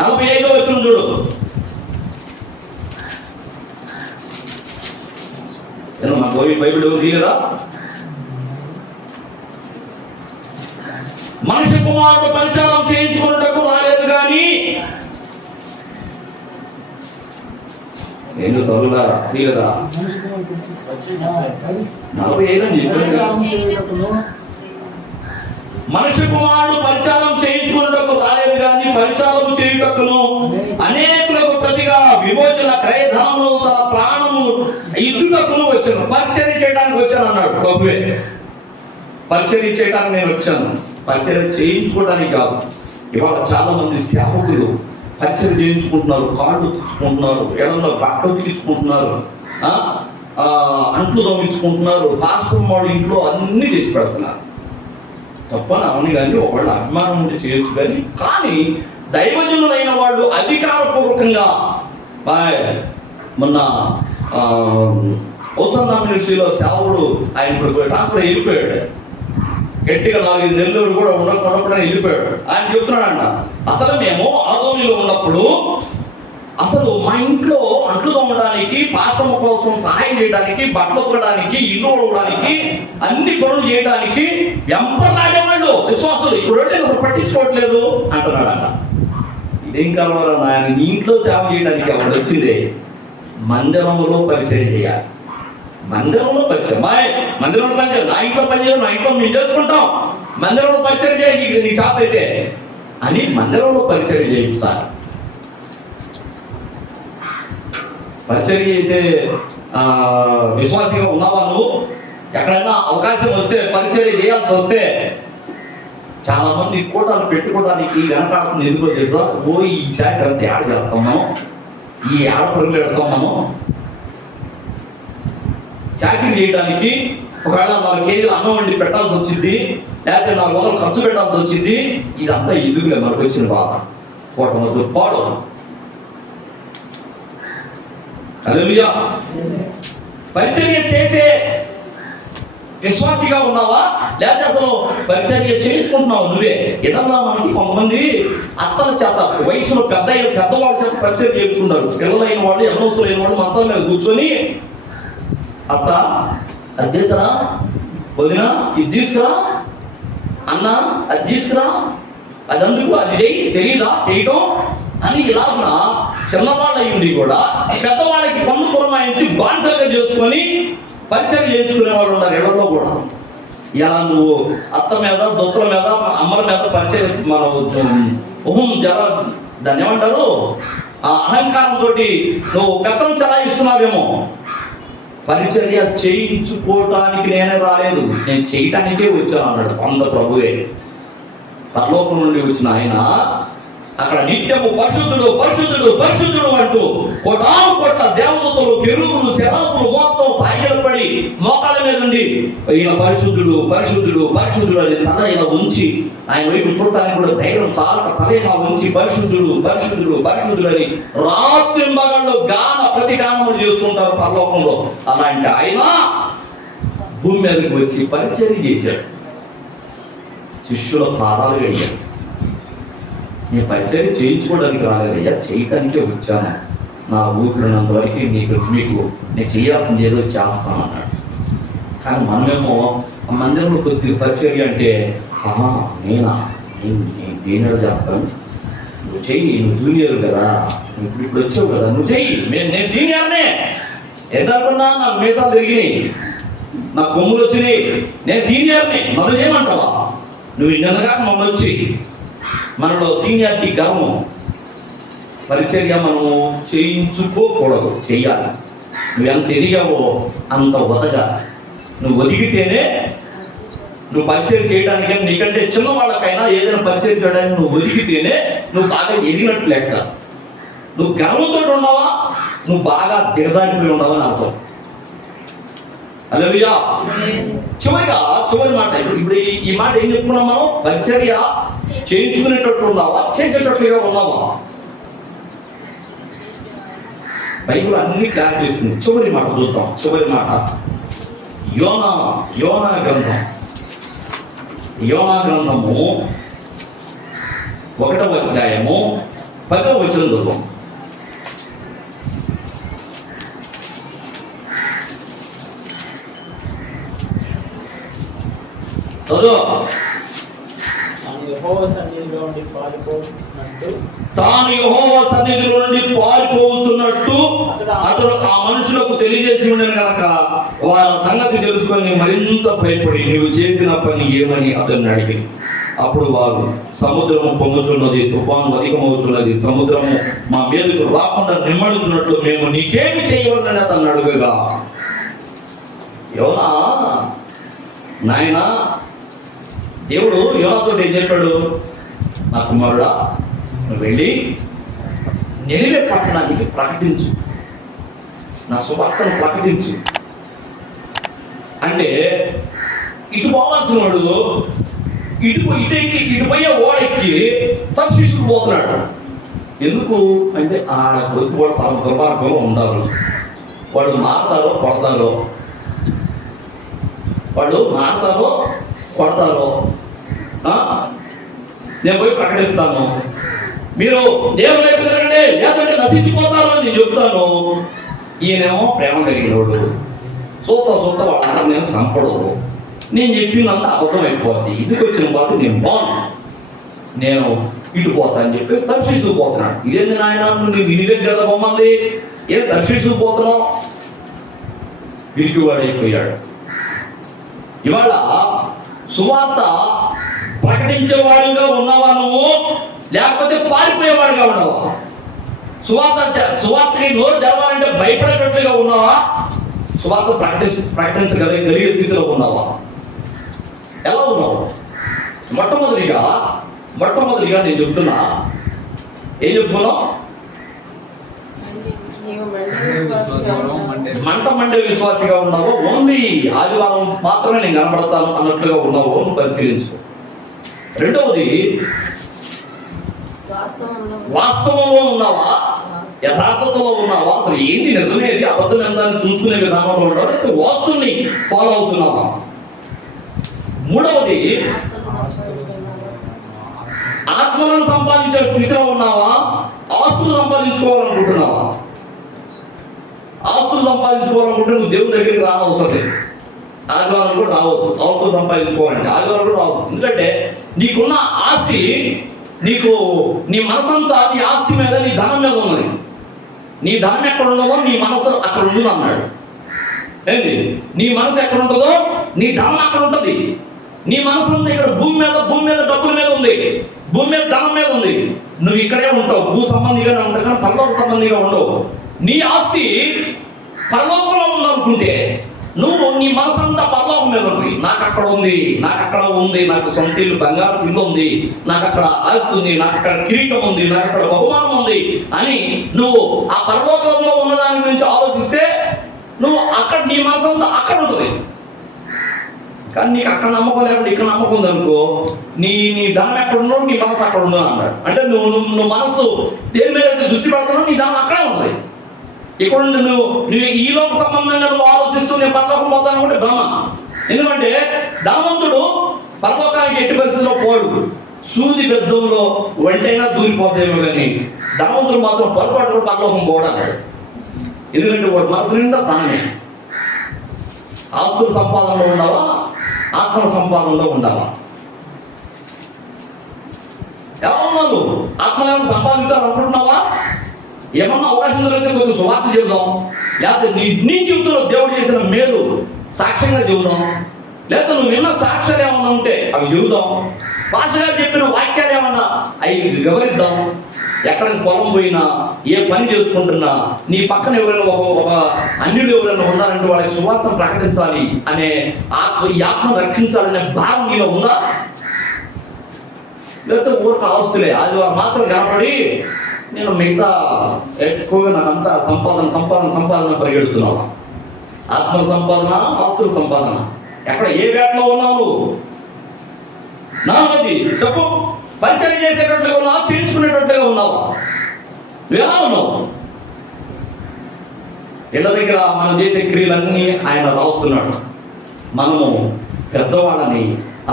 45వ వచనం చూడు. మా బైబిల్ ఉంది కదా. మనిషి కుమారుడు పరిచారం చేయించుకున్నటకు రాలేదు కానీ ఎందుకు తగులారా తీయదా 45 అని చెప్పారు. మనిషి కుమారుడు పరిచారం చేయించుకున్నకు రాలేదు కానీ పరిచారం చేయుటకును అనేకులకు ప్రతిగా విమోచన క్రయధనములు తన ప్రాణము ఇచ్చుటకును వచ్చాను. పరిచర్య చేయడానికి వచ్చాను అన్నాడు ప్రభువే. పరిచర్య చేయడానికి నేను వచ్చాను, పరిచర్య చేయించుకోవడానికి కాదు. ఇవాళ చాలా మంది సేవకులు పరిచర్య చేయించుకుంటున్నారు, కాళ్ళు తెచ్చుకుంటున్నారు, ఏడల్లో బట్టలు తీర్చుకుంటున్నారు, అంట్లు తోమించుకుంటున్నారు, పాస్టర్ వాడు ఇంట్లో అన్ని చేసి పెడుతున్నారు. తప్పని అవును కానీ ఒకళ్ళు అభిమానం ఉంటే చేయొచ్చు కానీ దైవజనులైన వాళ్ళు అధికారపూర్వకంగా మొన్న ఓసన్నా మినిస్ట్రీలో సేవకుడు ఆయన ఇప్పుడు ట్రాన్స్ఫర్ వెళ్ళిపోయాడు. గట్టిగా 4 నెలలు కూడా ఉండకుండా వెళ్ళిపోయాడు. ఆయన చెప్తున్నాడంట, అసలు మేము ఆదోనిలో ఉన్నప్పుడు అసలు మా ఇంట్లో అంట్లు తోమడానికి, పాశ్రమ కోసం సహాయం చేయడానికి, బట్టలు ఉతకడానికి, ఇల్లు ఉడవడానికి, అన్ని పనులు చేయడానికి వెంపలాగేవాళ్ళు విశ్వాసులు. ఇప్పుడు అసలు పట్టించుకోవట్లేదు అంటున్నాడంట. ఇదేం కావాలా నాయన, నీ ఇంట్లో సేవ చేయడానికి అప్పుడు వచ్చిందే మందిరంలో పరిచయం చేయాలి. మందిరంలో పరిచయం, మందిరంలో పనిచేయాలి. నా ఇంట్లో పనిచేయాలి, నా ఇంట్లో మేము చేసుకుంటాం, మందిరంలో పరిచయం చేయాలి నీ చేత అయితే అని మందిరంలో పరిచయం చేయించాలి. పరిచర్య చేసే విశ్వాసంగా ఉన్నావా నువ్వు? ఎక్కడైనా అవకాశం వస్తే పరిచర్య చేయాల్సి వస్తే చాలా మంది కూటాలు పెట్టుకోవడానికి వెనకాడుతుంది. ఎందుకో తెలుసా? ఈ శాఖ అంతా యాడ్ చేస్తాం మనం, ఈ ఆడపడులు పెడతాం మనం. చాకరీ చేయడానికి ఒకవేళ 4 కేజీలు అన్నం వండి పెట్టాల్సి వచ్చింది, లేకపోతే 400 ఖర్చు పెట్టాల్సి వచ్చింది. ఇదంతా ఎదుగులే మనకు వచ్చిన బాధ. కోటమొద్దు పాడు. హల్లెలూయా. పరిచర్య చేసే విశ్వాసిగా ఉన్నావా, లేకపోతే అసలు పరిచర్య చేయించుకుంటున్నావు నువ్వే? ఏదన్నా మనకి కొంతమంది అత్తల చేత, వయసులో పెద్దవాళ్ళ చేత పరిచర్య చేయించుకుంటారు. పిల్లలైన వాళ్ళు, యవ్వనస్తులైన వాళ్ళు మంచాల మీద కూర్చొని, అత్త అది తీసుకురా, వదిన ఇది తీసుకురా, అన్న అది తీసుకురా, అది అందుకు అది చెయ్యి, తెలీదా చేయటం అని ఇలాగ చిన్నవాళ్ళ అయ్యింది కూడా పెద్దవాళ్ళకి పన్ను పురమాయించి బాన్సలుగా చేసుకొని పరిచయం చేయించుకునే వాళ్ళు ఉన్నారు ఇళ్లలో కూడా. ఇలా నువ్వు అత్త మీద, దొత్తుల మీద, అమ్మల మీద పరిచయం దాన్ని ఏమంటారు, అహంకారంతో నువ్వు పెత్తనం చలాయిస్తున్నావేమో. పరిచర్య చేయించుకోవటానికి నేనే రాలేదు, నేను చేయటానికే వచ్చాను అన్నాడు అంద ప్రభువే. పరలోకం నుండి వచ్చిన ఆయన అక్కడ నిత్యము పరిశుద్ధుడు పరిశుద్ధుడు పరిశుద్ధుడు అంటూ కోట దేవతలు, కెరూబులు, శరాపులు మొత్తం సాగిలపడి మోకాళ్ళ మీద ఉండి ఈయన పరిశుద్ధుడు పరిశుద్ధుడు పరిశుద్ధుడు అని తల ఇలా ఉంచి, ఆయన వైపు చూడటానికి కూడా ధైర్యం చాలా తల ఇలా ఉంచి పరిశుద్ధుడు పరిశుద్ధుడు పరిశుద్ధుడు అని రాత్రి భాగంలో ప్రతి గానములు చేస్తుంటారు పరలోకంలో. అలాంటి ఆయన భూమి మీదకి వచ్చి పరిచర్య చేశాడు, శిష్యుల పాదాలు వేశాడు. నేను పరిచయం చేయించుకోవడానికి రాలేదయ్యా, చేయటానికే వచ్చాను, నా ఊపిరినంత వరకు మీకు నేను చేయాల్సింది ఏదో చేస్తాను అన్నాడు. కానీ మనమేమో మందిరంలో కొద్ది పరిచర్య అంటే నేనా, నేను చేస్తాను, నువ్వు చెయ్యి, నువ్వు జూనియర్ కదా, నువ్వు ఇప్పుడు వచ్చావు కదా, నువ్వు చెయ్యి, నేను సీనియర్నే. ఎంతకున్నా నాకు మీసాలు తిరిగినాయి, నాకు కొమ్ములు వచ్చినాయి, నేను సీనియర్ని, నన్ను చేయమంటావా? నువ్వు ఇన్నగా మమ్మల్ని వచ్చి మనలో సీనియారిటీ గర్వం. పరిచర్య మనము చేయించుకోకూడదు, చెయ్యాలి. నువ్వు ఎంత ఎదిగావో అంత ఒదగా. నువ్వు ఒదిగితేనే నువ్వు పరిచయం చేయడానికి, నీకంటే చిన్నవాళ్ళకైనా ఏదైనా పరిచయం చేయడానికి నువ్వు ఒదిగితేనే నువ్వు బాగా ఎదిగినట్టు లెక్క. నువ్వు గర్వంతో ఉన్నావా, నువ్వు బాగా దిగజారిపోయి ఉన్నావా అని అర్థం. హల్లెలూయా. చివరి మాట, ఇప్పుడు ఈ మాట ఏం చెప్పుకున్నాం మనం? పరిచర్య చేయించుకునేటట్లు ఉన్నావా, చేసేటట్లుగా ఉన్నావా? బైబిల్ అన్ని క్లారిటీ ఇస్తుంది. చివరి మాట చూద్దాం. చివరి మాట యోనా గ్రంథము 1వ అధ్యాయము 10వ వచనం చూద్దాం. యెహోవా సన్నిధిలో నుండి పారిపో తాను యెహోవా సన్నిధిలో నుండి పారిపోతున్నట్టు అతడు ఆ మనుషులకు తెలియజేసి ఉండను కనుక వాళ్ళ సంగతి తెలుసుకొని మరింత భయపడి నీవు చేసిన పని ఏమని అతన్ని అడిగి, అప్పుడు వారు సముద్రము పొంగుతున్నది, తుఫాను అధికమవుతున్నది, సముద్రము మా మీదకు రాకుండా నిమ్మడుతున్నట్లు మేము నీకేమి చేయవలనని అతన్ని అడుగగా, యోనా నాయనా, దేవుడు యోనాతో ఏం చెప్పాడు? నా కుమారుడా, నువ్వు వెళ్ళి నినివే పట్టణానికి ప్రకటించు, నా సువార్తను ప్రకటించు అంటే ఇటు పోవాల్సిన వాడు ఇటు పోయే ఓడెక్కి తర్షీషుకు పోతున్నాడు. ఎందుకు అంటే ఆడ కొద్ది వాడు పరమ దుర్మార్గంలో ఉండాలి. వాడు మారుతారో కొడతారో, వాడు మారుతారో కొడతారో, నేను పోయి ప్రకటిస్తాను, మీరు దేవుని వైపు తిరగండి లేదంటే నశించిపోతారు అని నేను చెప్తాను. ఈయనేమో ప్రేమ కలిగినోడు, చూస్తా వాళ్ళ నేను సంపడవు, నేను చెప్పినంత అబద్ధం అయిపోద్ది, ఇదికి వచ్చిన వాళ్ళు నేను బాను, నేను ఇటు పోతా అని చెప్పి తర్షీషుకు పోతున్నాడు. ఇదేంటి నాయన, నువ్వు వినివే కదా బొమ్మంది, ఏం తర్షీషుకు పోతున్నావు? పిరికివాడైపోయాడు. ఇవాళ సువార్త ప్రకటించేవాడుగా ఉన్నావా నువ్వు, లేకపోతే పారిపోయేవాడుగా ఉన్నావా? సువార్తకి నోరు తెరవాలంటే భయపడేటట్లుగా ఉన్నావా? సువార్త ప్రకటించగలిగే స్థితిలో ఉన్నావా? ఎలా ఉన్నావు? మొట్టమొదటిగా నేను చెప్తున్నా, ఏం చెప్తున్నావు? మండే విశ్వాసిగా ఉన్నావో, ఓన్లీ ఆదివారం మాత్రమే నేను కనబడతాను అన్నట్లుగా ఉన్నావో పరిశీలించుకో. రెండవది, వాస్తవంలో ఉన్నావా, యథార్థతలో ఉన్నావా, అసలు ఏంటి నిజమేది అబద్ధం ఎందాన్ని చూసుకునే విధానంలో ఉన్నావా, వాస్తుల్ని ఫాలో అవుతున్నావా? మూడవది, ఆత్మలను సంపాదించే స్థితిలో ఉన్నావా, ఆస్తులు సంపాదించుకోవాలనుకుంటున్నావా? ఆస్తులు సంపాదించుకోవాలనుకుంటే నువ్వు దేవుని దగ్గరికి రానవసరం లేదు. ఆదివారం కూడా రావద్దు. ఆస్తులు సంపాదించుకోవాలంటే ఆదివారం కూడా రావద్దు. ఎందుకంటే నీకున్న ఆస్తి, నీ మనసంతా నీ ఆస్తి మీద, నీ ధనం మీద ఉన్నది. నీ ధనం ఎక్కడ ఉన్నదో నీ మనసు అక్కడ ఉంటుంది అన్నాడు. ఏంటి? నీ మనసు ఎక్కడ ఉంటుందో నీ ధనం అక్కడ ఉంటుంది. నీ మనసు ఉంది ఇక్కడ భూమి మీద డబ్బుల మీద ఉంది, భూమి మీద ధనం మీద ఉంది. నువ్వు ఇక్కడే ఉంటావు, భూ సంబంధిగానే ఉంటావు, కానీ పరలోక సంబంధిగా ఉండవు. నీ ఆస్తి పరలోకంలో ఉందనుకుంటే నువ్వు నీ మనసంతా పరలోకం మీద ఉంది. నాకు అక్కడ ఉంది, నాకు అక్కడ ఉంది, నాకు సొంత ఇల్లు, బంగారు ఇల్లు ఉంది, నాకు అక్కడ ఆస్తి ఉంది, నాకు అక్కడ కిరీటం ఉంది, నాకు అక్కడ బహుమానం ఉంది అని నువ్వు ఆ పరలోకంలో ఉన్న దాని గురించి ఆలోచిస్తే నువ్వు అక్కడ నీ మనసంతా అక్కడ ఉంటుంది. కానీ నీకు అక్కడ నమ్మకం లేకుండా ఇక్కడ నమ్మకం ఉంది అనుకో, నీ ధనం ఎక్కడ ఉండవు, నీ మనసు అక్కడ ఉండదు అన్నాడు. అంటే నువ్వు మనసు దేని మీద దృష్టి పెడుతున్నావు, నీ ధనం అక్కడే ఉంది. ఇక్కడ నువ్వు ఈ లోక సంబంధంగా నువ్వు ఆలోచిస్తూ నేను పరలోకం పోతాను అంటే భ్రమ. ఎందుకంటే ధనవంతుడు పరలోకానికి ఎట్టి పరిస్థితిలో పోడు, సూది బెజ్జంలో వెంటైనా దూరిపోతాయేమో, కానీ ధనవంతుడు మాత్రం పొరపాటు పరలోకం పోడు అన్నాడు. ఎందుకంటే వాడు మనసు నిండా ధనమే. ఆస్తుల సంపాదనలో ఉండవా, ఆత్మ సంపాదనలో ఉండవా? ఎలా ఉన్నావు? ఆత్మను ఏమైనా సంపాదించాలనుకుంటున్నావా? ఏమన్నా అవకాశం దొరికితే కొంచెం సువార్త చెబుదాం, లేకపోతే నీ జీవితంలో దేవుడు చేసిన మేలు సాక్ష్యంగా చెబుదాం, లేకపోతే నువ్వు విన్న సాక్ష్యాలు ఏమన్నా ఉంటే అవి చెబుదాం, భాషగా చెప్పిన వాక్యాలు ఏమన్నా అవి వివరిద్దాం. ఎక్కడికి పొలం పోయినా, ఏ పని చేసుకుంటున్నా, నీ పక్కన ఎవరైనా ఒక అన్యుడు ఎవరైనా ఉన్నారంటే వాళ్ళకి సువార్తను ప్రకటించాలి అనే ఈ ఆత్మ రక్షించాలనే భావం నీలో ఉందా? లేకపోతే ఊరికి ఆస్తులే, ఆదివారం మాత్రం కనపడి నేను మిగతా ఎక్కువగా నాకంతా సంపాదన పరిగెడుతున్నావా? ఆత్మల సంపాదన, ఆస్తుల సంపాదన, ఎక్కడ ఏ వేటలో ఉన్నావు? నాది చెప్పు. పరిచయం చేసేటట్టుగా ఉన్నావా, చేయించుకునేటట్టుగా ఉన్నావా? ఎలా ఉన్నావు? ఇళ్ళ దగ్గర మనం చేసే క్రియలన్నీ ఆయన రాస్తున్నాడు. మనము పెద్దవాళ్ళని,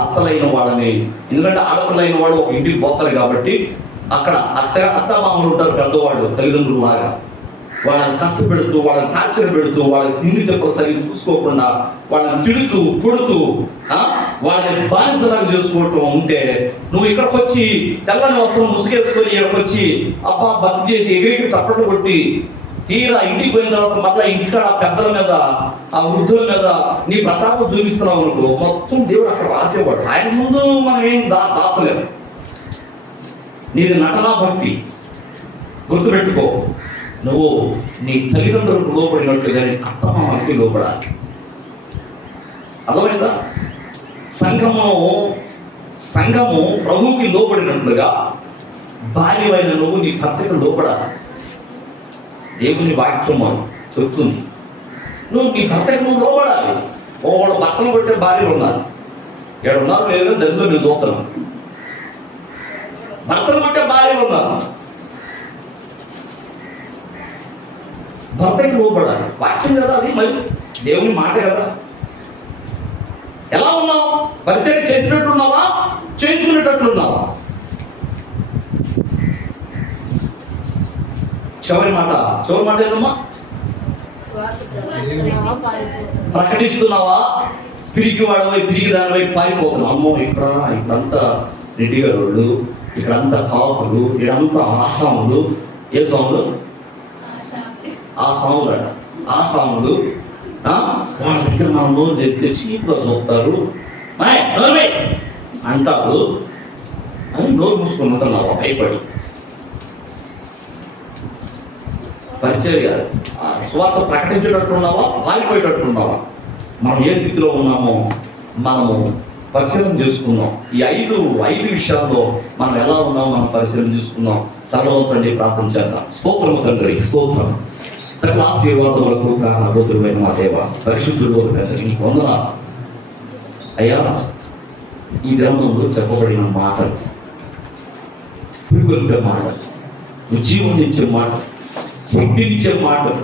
అత్తలైన వాళ్ళని, ఎందుకంటే ఆడపిల్లైన వాడు ఒక ఇంటికి పోతారు కాబట్టి అక్కడ అత్త మామూలు ఉంటారు పెద్దవాళ్ళు, తల్లిదండ్రులు లాగా. వాళ్ళని కష్టపెడుతూ, వాళ్ళని టార్చర్ పెడుతూ, వాళ్ళని తిండి తప్ప సరిగ్గా చూసుకోకుండా వాళ్ళని తిడుతూ కొడుతూ వాళ్ళని బానిసలాగా చేసుకోవటం ఉంటే, నువ్వు ఇక్కడికి వచ్చి తెల్లని వస్త్రం ముసుగేసుకొని ఇక్కడికి వచ్చి అబ్బా భక్తి చేసి ఎగిరికి చప్పట్లు కొట్టి తీరా ఇంటికి పోయిన తర్వాత మళ్ళీ ఇంటికాడ ఆ పెద్దల మీద ఆ వృద్ధుల మీద నీ ప్రతాపం చూపిస్తున్నావు అనుకో, మొత్తం దేవుడు అక్కడ రాసేవాడు. ఆయన ముందు మనం ఏం దాచలేము. నీది నటనా భక్తి. గుర్తుపెట్టుకో, నువ్వు నీ తల్లిదండ్రులకు లోపడినట్లుగా నీ అత్తమామకి లోపడాలి. అర్థమైందా? సంఘము ప్రభువుకి లోపడినట్లుగా భార్యవైన నువ్వు నీ భర్తకు లోపడాలి. దేవుని వాక్యం చెప్తుంది. నువ్వు నీ భర్తకు నువ్వు లోపడాలి. వాళ్ళు భర్తను కొట్టే భార్యలు ఉన్నారు, ఇక్కడ ఉన్నారు లేదు దశలో నేను చూస్తున్నాను. భర్తను కొట్టే భార్యలు ఉన్నారు. భర్తకి లోపడాలి. వాక్యం కదా అది, మరి దేవుని మాట కదా. ఎలా ఉన్నావు? పరిచయం చేసినట్టున్నావా, చేయించుకునేటట్లున్నావా? చివరి మాట ఏదమ్మా? ప్రకటిస్తున్నావా? పిరికి వాడవై పిరికి దానివై పారిపోతున్నావు. అమ్మో ఇక్కడంతా రెడ్డి గారు, ఇక్కడంతా కాపులు, ఇక్కడంతా ఆసాములు. ఏ సాములు? ఆసాములు అట. ఆసాములు వాళ్ళ దగ్గర మనము చీపులో చూస్తారు అంటారు అని నోరు మూసుకుంటున్నావు భయపడి. పరిచర్య స్వార్థ ప్రకటించేటట్టున్నావా, పారిపోయేటట్టున్నావా? మనం ఏ స్థితిలో ఉన్నామో మనము పరిశీలన చేసుకున్నాం. ఈ ఐదు విషయాల్లో మనం ఎలా ఉన్నామో మనం పరిశీలన చేసుకున్నాం. తలవంచండి, ప్రార్థన చేద్దాం. స్తోత్రము తండ్రి, స్తోత్రం. సకల ఆశీర్వాదములకు కారణభూతుడైన మా దేవ, పరిశుద్ధుడు నీకు వందనాలు అయ్యా. ఈ గ్రంథంలో చెప్పబడిన మాటలు, పిలుపునిచ్చే మాటలు, ఉజ్జీవనిచ్చే మాటలు, శక్తినిచ్చే మాటలు,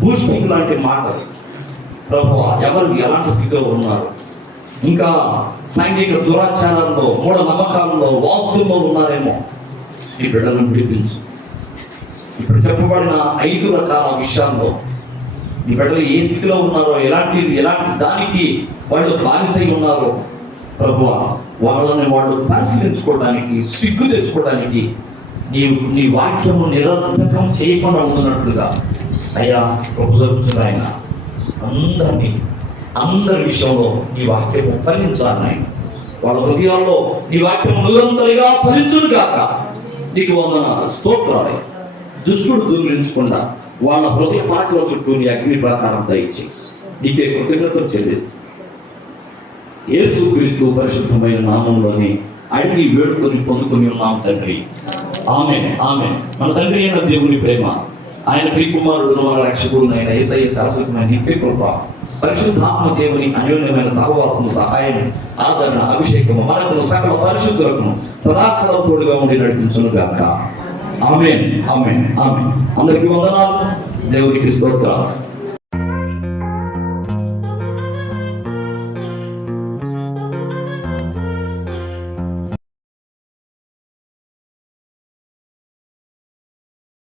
బూస్టింగ్ లాంటి మాటలు ప్రభువా, ఎవరు ఎలాంటి స్థితిలో ఉన్నారు, ఇంకా సాంఘిక దురాచారాల్లో, మూఢ నమ్మకాలలో, వాస్తుల్లో ఉన్నారేమో, ఈ బిడ్డలను విడిపించు. ఇప్పుడు చెప్పబడిన 5 రకాల విషయాల్లో ఈ బిడ్డలు ఏ స్థితిలో ఉన్నారో, ఎలాంటి దానికి వాళ్ళు బానిసై ఉన్నారో ప్రభువా, వాళ్ళని వాళ్ళు పరిశీలించుకోవడానికి, సిగ్గు తెచ్చుకోవడానికి నీ వాక్యము నిరర్థకం చేయకుండా ఉన్నట్లుగా అయ్యా ప్రభుత్వం ఆయన అందరి విషయంలో నీ వాక్యము ఫలించాలి ఆయన. వాళ్ళ హృదయాల్లో నీ వాక్యము నిరంతరంగా ఫలించును గాక. నీకు వందనాలు, స్తోత్రాలు. దుష్టుడు దూరించకుండా వాళ్ళ హృదయ మాటల చుట్టూ నీ అగ్ని ప్రకారం దయచి నీకే కృతజ్ఞతలు చెల్లిస్తూ యేసుక్రీస్తు పరిశుద్ధమైన నామంలోని అడిగి వేడుకొని పొందుకొని ఉన్నాం తండ్రి. ఆమేన్, ఆమేన్. మన తండ్రి అయిన దేవుని ప్రేమ, ఆయన ప్రియకుమారుడు మన రక్షకుడునైన యేసయ్య శాశ్వతమైన నిత్య కృప, పరిశుద్ధాత్మ దేవుని అన్యోన్యమైన సహవాసము, సహాయం, ఆదరణ, అభిషేకము మనకు సకల పరిశుద్ధులకు సదాకాలం తోడుగా ఉండి నడిపించును గాక. ఆమేన్, ఆమేన్, ఆమేన్. అందరికీ వందనాలు. దేవునికి స్తోత్రాలు.